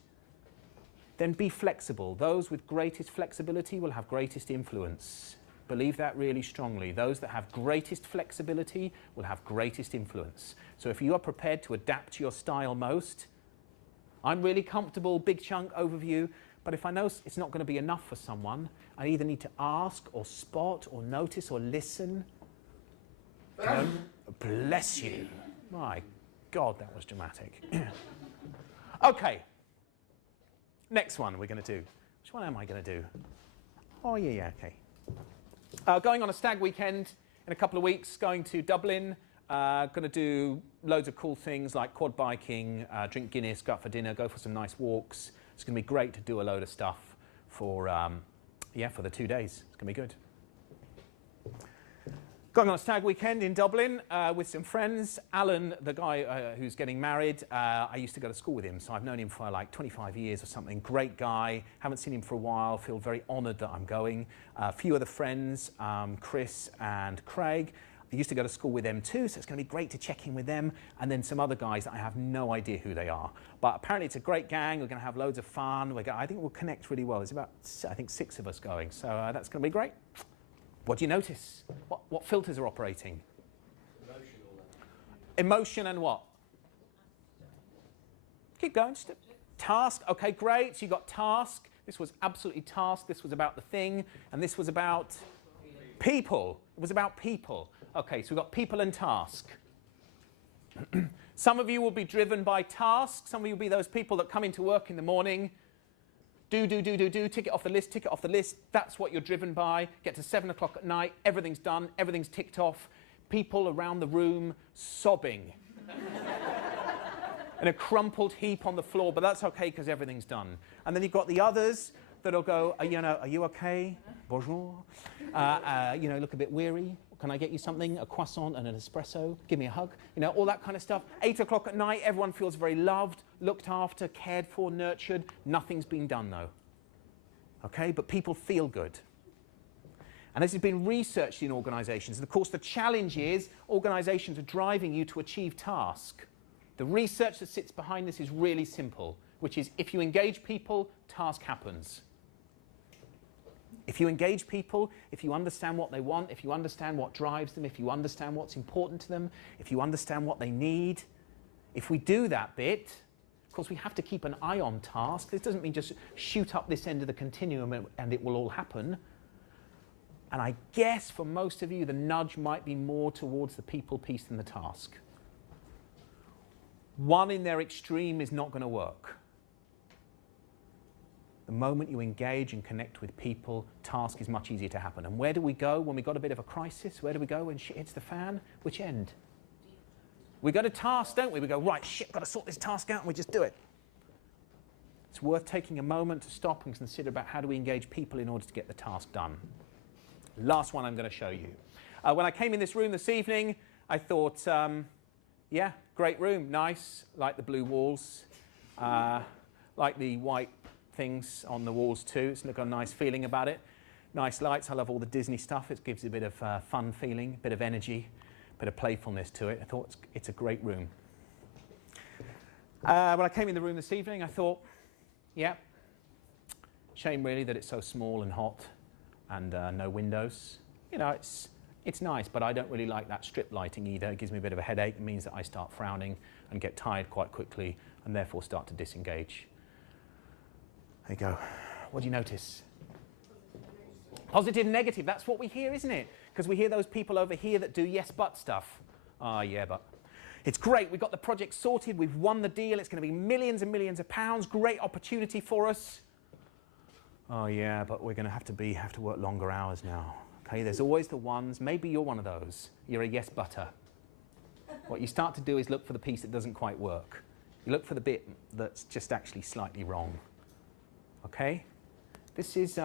then be flexible. Those with greatest flexibility will have greatest influence. Believe that really strongly. Those that have greatest flexibility will have greatest influence. So if you are prepared to adapt to your style most, I'm really comfortable, big chunk overview, but if I know it's not going to be enough for someone, I either need to ask or spot or notice or listen. Bless you. My God, that was dramatic. Okay. Next one we're going to do. Which one am I going to do? Oh, yeah, okay. Going on a stag weekend in a couple of weeks, going to Dublin. Going to do loads of cool things like quad biking, drink Guinness, go out for dinner, go for some nice walks. It's going to be great to do a load of stuff for the 2 days. It's going to be good. Going on a stag weekend in Dublin with some friends. Alan, the guy who's getting married, I used to go to school with him, so I've known him for like 25 years or something. Great guy. Haven't seen him for a while. Feel very honoured that I'm going. A few other friends, Chris and Craig. I used to go to school with them too, so it's going to be great to check in with them. And then some other guys that I have no idea who they are. But apparently it's a great gang. We're going to have loads of fun. I think we'll connect really well. There's about, I think, 6 of us going. So that's going to be great. What do you notice? What filters are operating? Emotion and what? Keep going. Task. Okay, great. So you got task. This was absolutely task. This was about the thing. And this was about people. It was about people. Okay, so we've got people and task. Some of you will be driven by task. Some of you will be those people that come into work in the morning, do, tick it off the list, tick it off the list. That's what you're driven by. Get to 7 o'clock at night, everything's done, everything's ticked off. People around the room sobbing. In a crumpled heap on the floor, but that's okay because everything's done. And then you've got the others that'll go, are you okay? Bonjour. Look a bit weary. Can I get you something? A croissant and an espresso? Give me a hug. All that kind of stuff. 8 o'clock at night, everyone feels very loved, looked after, cared for, nurtured. Nothing's been done, though. Okay? But people feel good. And this has been researched in organizations. And of course, the challenge is organizations are driving you to achieve task. The research that sits behind this is really simple, which is if you engage people, task happens. If you engage people, if you understand what they want, if you understand what drives them, if you understand what's important to them, if you understand what they need, if we do that bit, of course we have to keep an eye on task. This doesn't mean just shoot up this end of the continuum and it will all happen. And I guess for most of you, the nudge might be more towards the people piece than the task. One in their extreme is not going to work. The moment you engage and connect with people, task is much easier to happen. And where do we go when we've got a bit of a crisis? Where do we go when shit hits the fan? Which end? We go to task, don't we? We go, right, shit, got to sort this task out, and we just do it. It's worth taking a moment to stop and consider about how do we engage people in order to get the task done. Last one I'm going to show you. When I came in this room this evening, I thought, yeah, great room, nice, like the blue walls, like the white things on the walls too. It's got a nice feeling about it. Nice lights. I love all the Disney stuff. It gives you a bit of fun feeling, a bit of energy, a bit of playfulness to it. I thought it's a great room. When I came in the room this evening, I thought, yeah, shame really that it's so small and hot and no windows. It's nice, but I don't really like that strip lighting either. It gives me a bit of a headache. It means that I start frowning and get tired quite quickly and therefore start to disengage. There you go. What do you notice? Positive, negative. That's what we hear, isn't it? Because we hear those people over here that do yes, but stuff. Yeah, but. It's great. We've got the project sorted. We've won the deal. It's going to be millions and millions of pounds. Great opportunity for us. Oh, yeah, but we're going to have to work longer hours now. Okay, there's always the ones. Maybe you're one of those. You're a yes, butter. What you start to do is look for the piece that doesn't quite work. You look for the bit that's just actually slightly wrong. okay? This is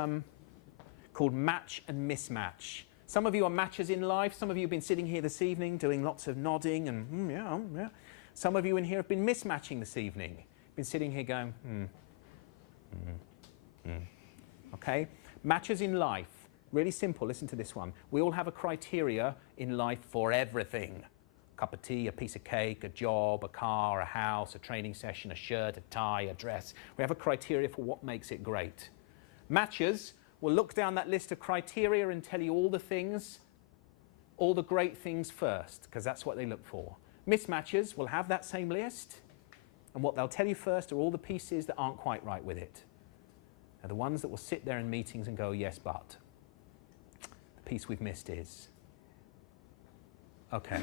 called match and mismatch. Some of you are matchers in life. Some of you have been sitting here this evening doing lots of nodding and yeah. Some of you in here have been mismatching this evening. Been sitting here going, Okay? Matchers in life. Really simple. Listen to this one. We all have a criteria in life for everything. A cup of tea, a piece of cake, a job, a car, a house, a training session, a shirt, a tie, a dress. We have a criteria for what makes it great. Matchers will look down that list of criteria and tell you all the things, all the great things first, because that's what they look for. Mismatchers will have that same list, and what they'll tell you first are all the pieces that aren't quite right with it. They're the ones that will sit there in meetings and go, yes, but. The piece we've missed is. Okay,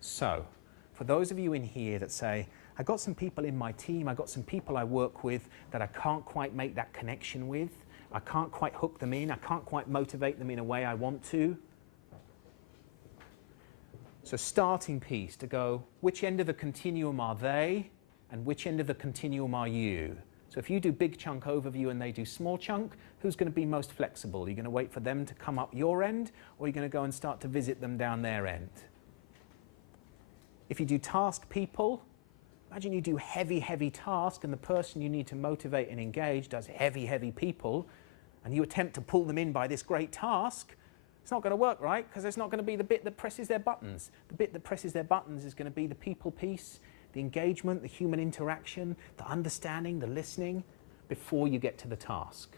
so for those of you in here that say, I've got some people in my team, I've got some people I work with that I can't quite make that connection with, I can't quite hook them in, I can't quite motivate them in a way I want to. So starting piece to go, which end of the continuum are they and which end of the continuum are you? So if you do big chunk overview and they do small chunk, who's going to be most flexible? Are you going to wait for them to come up your end, or are you going to go and start to visit them down their end? If you do task people, imagine you do heavy task and the person you need to motivate and engage does heavy people, and you attempt to pull them in by this great task. It's not going to work, right? Because it's not going to be the bit that presses their buttons. The bit that presses their buttons is going to be the people piece, the engagement, the human interaction, the understanding, the listening, before you get to the task.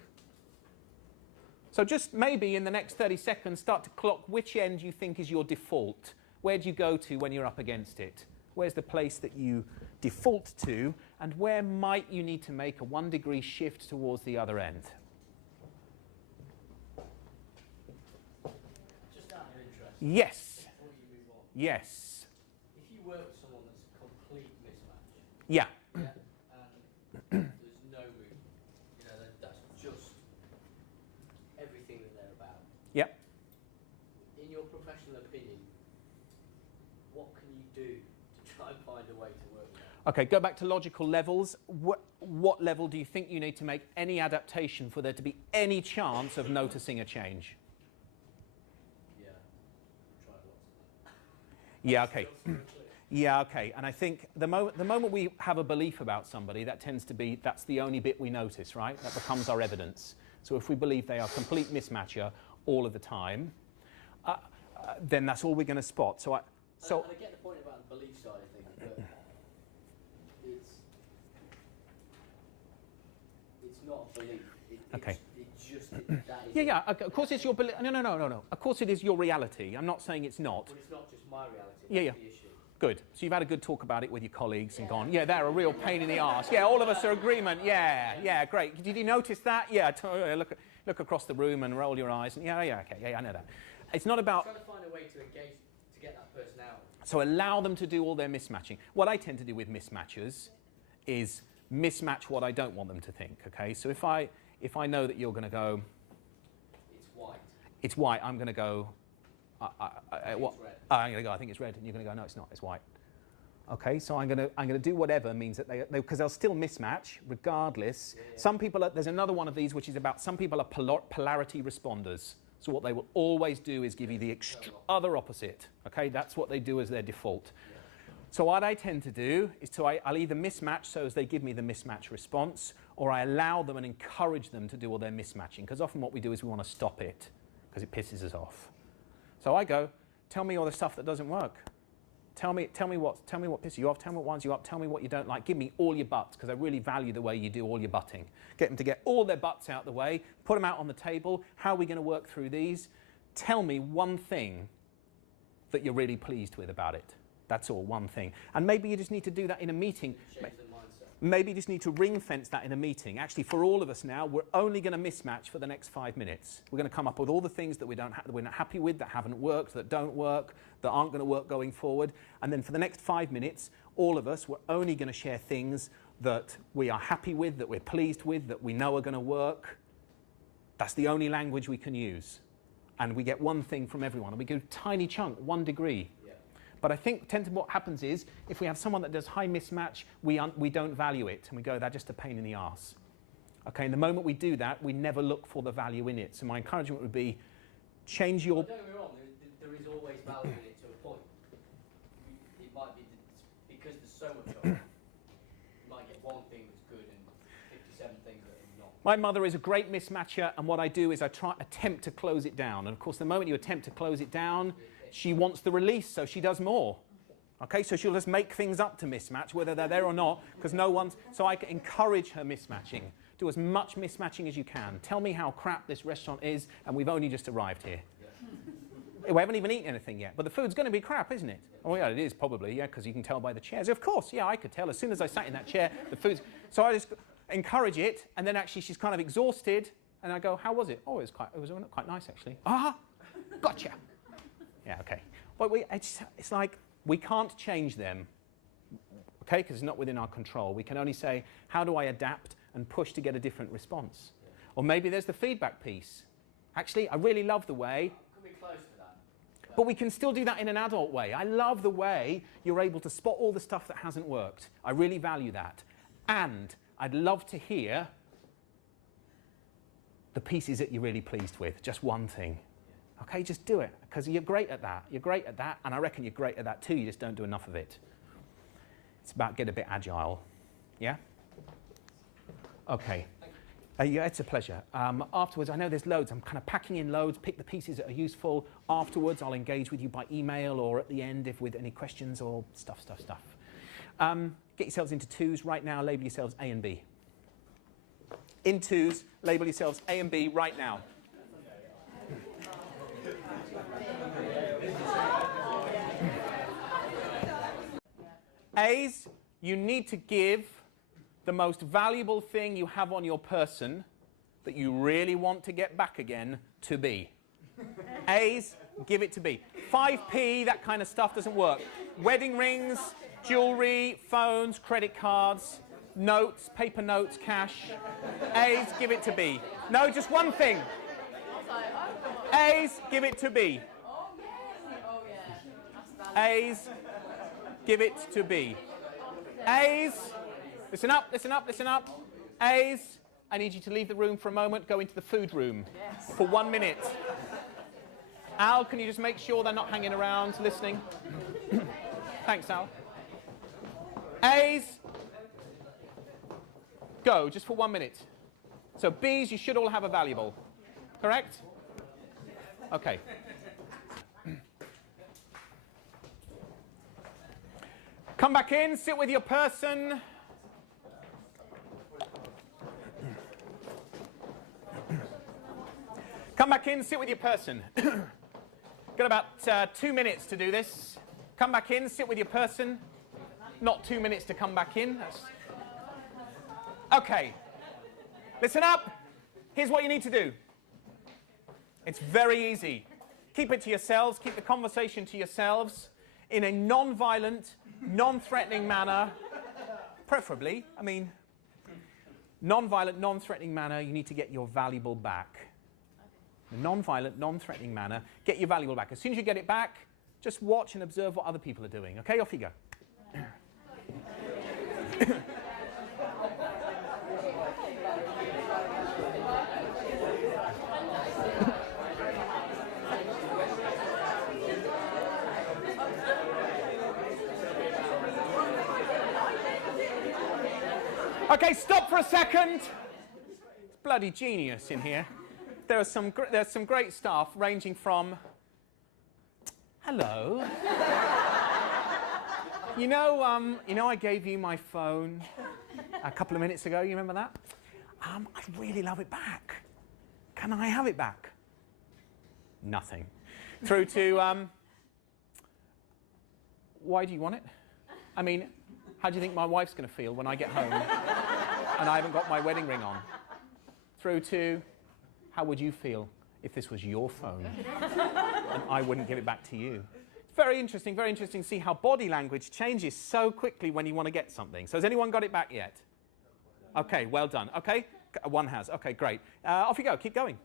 So just maybe in the next 30 seconds, start to clock which end you think is your default. Where do you go to when you're up against it? Where's the place that you default to, and where might you need to make a 1 degree shift towards the other end? Just out of interest. Yes. Before you move on. Yes. If you work with someone that's a complete mismatch. Yeah. Yeah. And there's no movement. You know, that's just everything that they're about. Yep. In your professional opinion, what can you do to try and find a way to work with that? Okay, go back to logical levels. What level do you think you need to make any adaptation for there to be any chance of noticing a change? Yeah. I've tried lots of that. Yeah, okay. Yeah, okay. And I think the moment we have a belief about somebody, that tends to be, that's the only bit we notice, right? That becomes our evidence. So if we believe they are a complete mismatcher all of the time, then that's all we're going to spot. And I get the point about the belief side of things, but it's not a belief. Okay. It's just that is. Yeah. Of course, it's your belief. No. Of course, it is your reality. I'm not saying it's not. But it's not just my reality. Yeah. That's the issue. Good. So you've had a good talk about it with your colleagues and gone, yeah, they're a real pain in the arse. Yeah, all of us are agreement. Yeah, great. Did you notice that? Yeah. Look across the room and roll your eyes. And yeah, okay. Yeah, I know that. It's not about. Trying to find a way to engage to get that person out. So allow them to do all their mismatching. What I tend to do with mismatchers is mismatch what I don't want them to think, okay? So if I know that you're going to go... It's white, I'm going to go... what? I'm going to go, I think it's red, and you're going to go, no, it's not, it's white. Okay, so I'm going to do whatever means that because they'll still mismatch regardless. Yeah. Some people, there's another one of these which is about some people are polarity responders. So what they will always do is give you the other opposite. Okay, that's what they do as their default. Yeah. So what I tend to do is I'll either mismatch so as they give me the mismatch response, or I allow them and encourage them to do all their mismatching. Because often what we do is we want to stop it because it pisses us off. So I go, tell me all the stuff that doesn't work. Tell me what pisses you off. Tell me what winds you up. Tell me what you don't like. Give me all your butts, because I really value the way you do all your butting. Get them to get all their butts out the way. Put them out on the table. How are we going to work through these? Tell me one thing that you're really pleased with about it. That's all, one thing. And maybe you just need to do that in a meeting. Change the mindset. Maybe you just need to ring fence that in a meeting. Actually, for all of us now, we're only going to mismatch for the next 5 minutes. We're going to come up with all the things that we're not happy with, that haven't worked, that don't work, that aren't going to work going forward. And then for the next 5 minutes, all of us, we're only going to share things that we are happy with, that we're pleased with, that we know are going to work. That's the only language we can use. And we get one thing from everyone. And we go tiny chunk, 1 degree. But I think what happens is, if we have someone that does high mismatch, we don't value it. And we go, they're just a pain in the arse. Okay, and the moment we do that, we never look for the value in it. So my encouragement would be, change your... Well, don't get me wrong, there is always value in it to a point. It might be because there's so much of it, you might get one thing that's good and 57 things that are not. My mother is a great mismatcher, and what I do is I attempt to close it down. And of course, the moment you attempt to close it down, she wants the release, so she does more. Okay, so she'll just make things up to mismatch, whether they're there or not, because no one's... So I can encourage her mismatching. Do as much mismatching as you can. Tell me how crap this restaurant is, and we've only just arrived here. Yeah. We haven't even eaten anything yet, but the food's going to be crap, isn't it? Oh yeah, it is probably, yeah, because you can tell by the chairs. Of course, yeah, I could tell. As soon as I sat in that chair, the food's... So I just encourage it, and then actually she's kind of exhausted, and I go, how was it? Oh, it was quite nice, actually. Ah, gotcha. Yeah, okay. But it's like... We can't change them, okay, because it's not within our control. We can only say, how do I adapt and push to get a different response? Or maybe there's the feedback piece. Actually, I really love the way... Could be close to that. But we can still do that in an adult way. I love the way you're able to spot all the stuff that hasn't worked. I really value that. And I'd love to hear the pieces that you're really pleased with, just one thing. Okay, just do it, because you're great at that. You're great at that, and I reckon you're great at that too. You just don't do enough of it. It's about get a bit agile. Yeah? Okay. Yeah, it's a pleasure. Afterwards, I know there's loads. I'm kind of packing in loads, pick the pieces that are useful. Afterwards, I'll engage with you by email or at the end if with any questions or stuff. Get yourselves into twos right now. Label yourselves A and B. In twos, label yourselves A and B right now. A's, you need to give the most valuable thing you have on your person that you really want to get back again to B. A's, give it to B. 5p, that kind of stuff doesn't work. Wedding rings, jewelry, phones, credit cards, notes, paper notes, cash. A's, give it to B. No, just one thing. A's, give it to B. A's, give it to B. A's, listen up, listen up, listen up. A's, I need you to leave the room for a moment, go into the food room for 1 minute. Al, can you just make sure they're not hanging around listening? Thanks, Al. A's, go, just for 1 minute. So B's, you should all have a valuable. Correct? Okay. Come back in, sit with your person. Come back in, sit with your person. Got about 2 minutes to do this. Come back in, sit with your person. Not 2 minutes to come back in. Okay. Listen up. Here's what you need to do. It's very easy. Keep it to yourselves. Keep the conversation to yourselves in a non-violent, non-threatening manner. Preferably, I mean, non-violent, non-threatening manner, you need to get your valuable back. In a non-violent, non-threatening manner, get your valuable back. As soon as you get it back, just watch and observe what other people are doing. Okay, off you go. Okay, stop for a second. It's bloody genius in here. There's some great stuff ranging from, hello. You know, I gave you my phone a couple of minutes ago. You remember that? I'd really love it back. Can I have it back? Nothing. Through to, why do you want it? I mean, how do you think my wife's going to feel when I get home and I haven't got my wedding ring on? Through to, how would you feel if this was your phone and I wouldn't give it back to you? It's very interesting to see how body language changes so quickly when you want to get something. So has anyone got it back yet? Okay, well done. Okay, one has. Okay, great. Off you go. Keep going.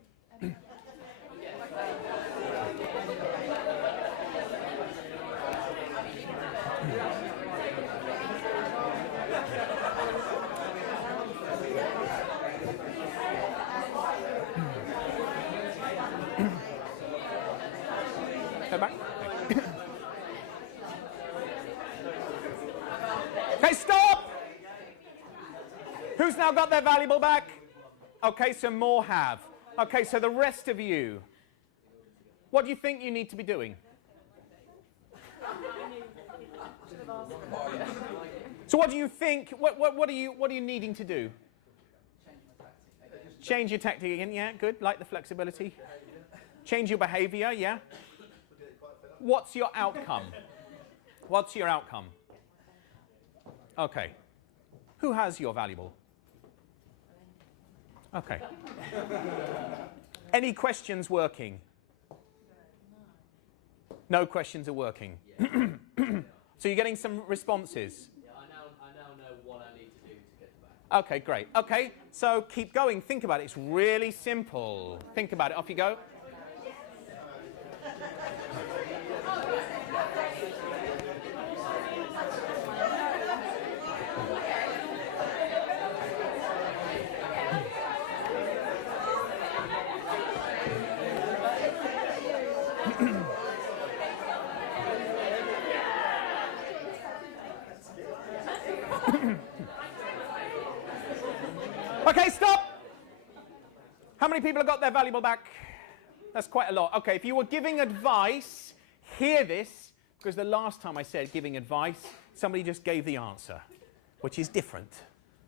back. Okay, stop! Who's now got their valuable back? Okay, so more have. Okay, so the rest of you, what do you think you need to be doing? So what do you think, what are you needing to do? Change your tactic again, yeah, good, like the flexibility. Change your behavior, yeah. What's your outcome? What's your outcome? Okay. Who has your valuable? Okay. Any questions working? No questions are working. So you're getting some responses? Yeah, I now know what I need to do to get back. Okay, great. Okay, so keep going. Think about it. It's really simple. Think about it. Off you go. Okay, stop! How many people have got their valuable back? That's quite a lot. Okay, if you were giving advice, hear this, because the last time I said giving advice, somebody just gave the answer, which is different.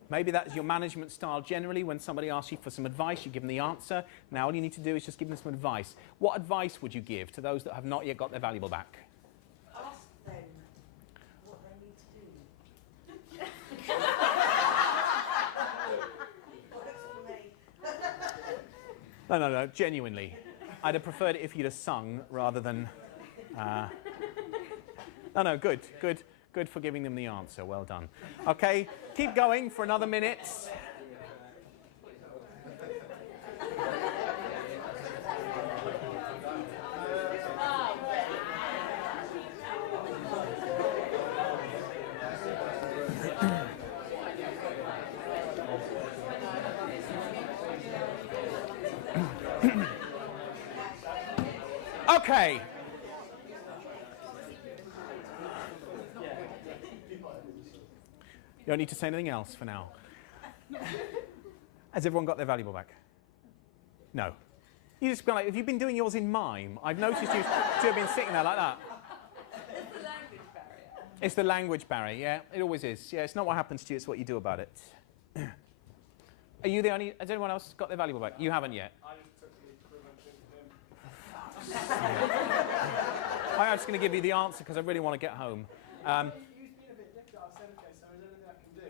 Maybe that's your management style generally. When somebody asks you for some advice, you give them the answer. Now all you need to do is just give them some advice. What advice would you give to those that have not yet got their valuable back? Ask them what they need to do. No, genuinely. I'd have preferred it if you'd have sung rather than... No, good for giving them the answer. Well done. Okay, keep going for another minute. Okay. You don't need to say anything else for now. Has everyone got their valuable back? No. You just go like, have you been doing yours in mime? I've noticed you two have been sitting there like that. It's the language barrier. It's the language barrier, yeah. It always is. Yeah, it's not what happens to you, it's what you do about it. Are you the only... Has anyone else got their valuable back? You haven't yet. I just took the equivalent of him. I'm just going to give you the answer because I really want to get home. You've been a bit difficult. I said, okay, so is there anything I can do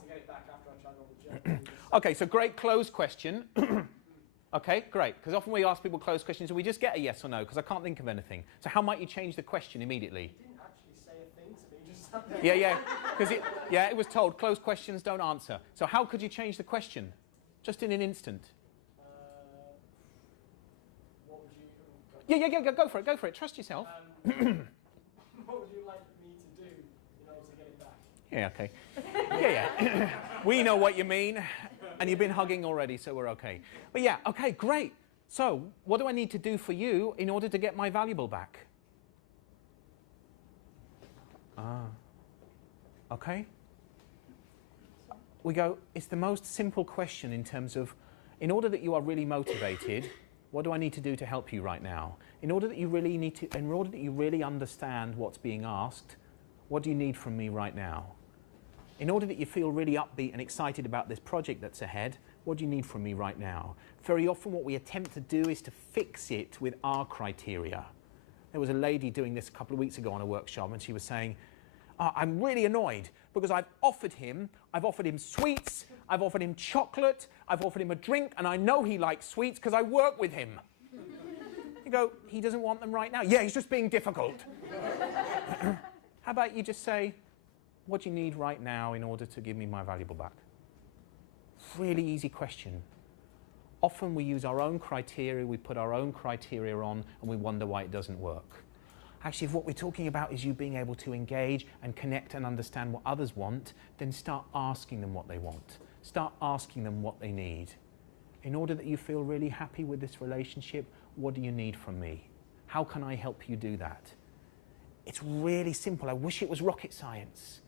to get it back after I tried all the journey? Okay, so great closed question. Okay, great. Because often we ask people closed questions and we just get a yes or no because I can't think of anything. So how might you change the question immediately? You didn't actually say a thing to me, just sat there. Yeah. Because it was told closed questions don't answer. So how could you change the question? Just in an instant. What would you... Yeah, go for it. Trust yourself. What would you like me to do in order to get it back? Yeah, okay. Yeah. We know what you mean. And you've been hugging already, so we're okay. But yeah, okay, great. So what do I need to do for you in order to get my valuable back? Okay. We go, it's the most simple question in terms of, in order that you are really motivated, what do I need to do to help you right now? In order that you really understand what's being asked, what do you need from me right now? In order that you feel really upbeat and excited about this project that's ahead, what do you need from me right now? Very often what we attempt to do is to fix it with our criteria. There was a lady doing this a couple of weeks ago on a workshop and she was saying, I'm really annoyed because I've offered him sweets, I've offered him chocolate, I've offered him a drink, and I know he likes sweets because I work with him. You go, he doesn't want them right now. Yeah, he's just being difficult. How about you just say, what do you need right now in order to give me my valuable back? Really easy question. Often we use our own criteria, we put our own criteria on, and we wonder why it doesn't work. Actually, if what we're talking about is you being able to engage and connect and understand what others want, then start asking them what they want. Start asking them what they need. In order that you feel really happy with this relationship, what do you need from me? How can I help you do that? It's really simple. I wish it was rocket science.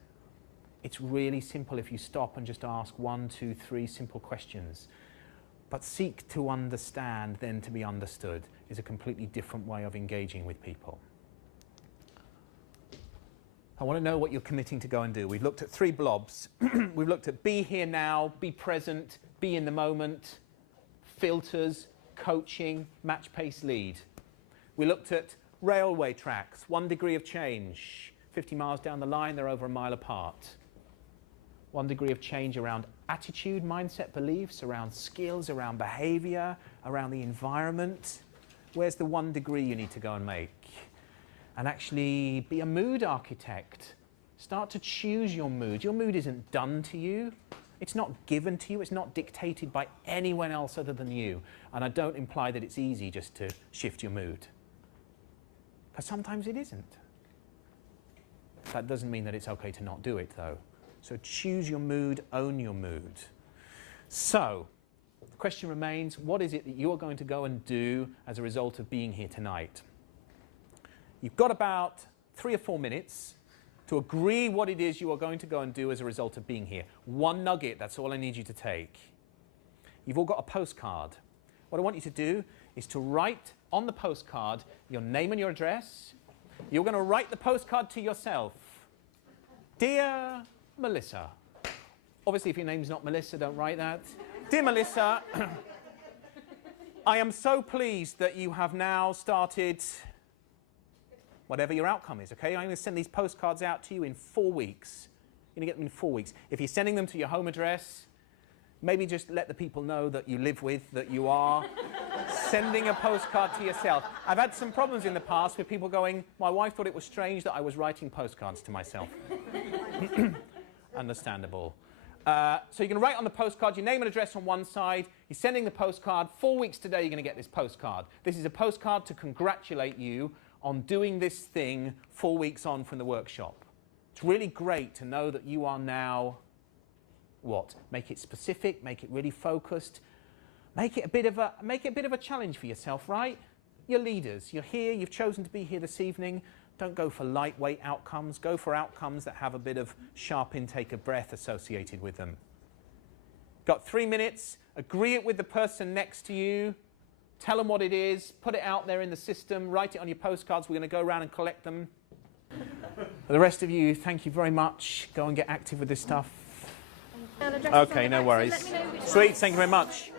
It's really simple if you stop and just ask 1, 2, 3 simple questions. But seek to understand, then to be understood, is a completely different way of engaging with people. I want to know what you're committing to go and do. We've looked at 3 blobs. We've looked at be here now, be present, be in the moment, filters, coaching, match, pace, lead. We looked at railway tracks, 1 degree of change. 50 miles down the line, they're over a mile apart. 1 degree of change around attitude, mindset, beliefs, around skills, around behavior, around the environment. Where's the 1 degree you need to go and make? And actually be a mood architect. Start to choose your mood. Your mood isn't done to you. It's not given to you. It's not dictated by anyone else other than you. And I don't imply that it's easy just to shift your mood. Because sometimes it isn't. That doesn't mean that it's okay to not do it, though. So choose your mood, own your mood. So, the question remains, what is it that you are going to go and do as a result of being here tonight? You've got about 3 or 4 minutes to agree what it is you are going to go and do as a result of being here. 1 nugget, that's all I need you to take. You've all got a postcard. What I want you to do is to write on the postcard your name and your address. You're going to write the postcard to yourself. Dear Melissa. Obviously, if your name's not Melissa, don't write that. Dear Melissa, I am so pleased that you have now started whatever your outcome is, okay? I'm going to send these postcards out to you in 4 weeks. You're going to get them in 4 weeks. If you're sending them to your home address, maybe just let the people know that you live with, that you are sending a postcard to yourself. I've had some problems in the past with people going, my wife thought it was strange that I was writing postcards to myself. Understandable. So you can write on the postcard your name and address on one side. You're sending the postcard. 4 weeks today, you're going to get this postcard. This is a postcard to congratulate you on doing this thing 4 weeks on from the workshop. It's really great to know that you are now, what? Make it specific, make it really focused, make it a bit of a challenge for yourself, right? You're leaders. You're here. You've chosen to be here this evening. Don't go for lightweight outcomes. Go for outcomes that have a bit of sharp intake of breath associated with them. Got 3 minutes. Agree it with the person next to you. Tell them what it is. Put it out there in the system. Write it on your postcards. We're going to go around and collect them. For the rest of you, thank you very much. Go and get active with this stuff. Okay, no worries. Sweet, thank you very much.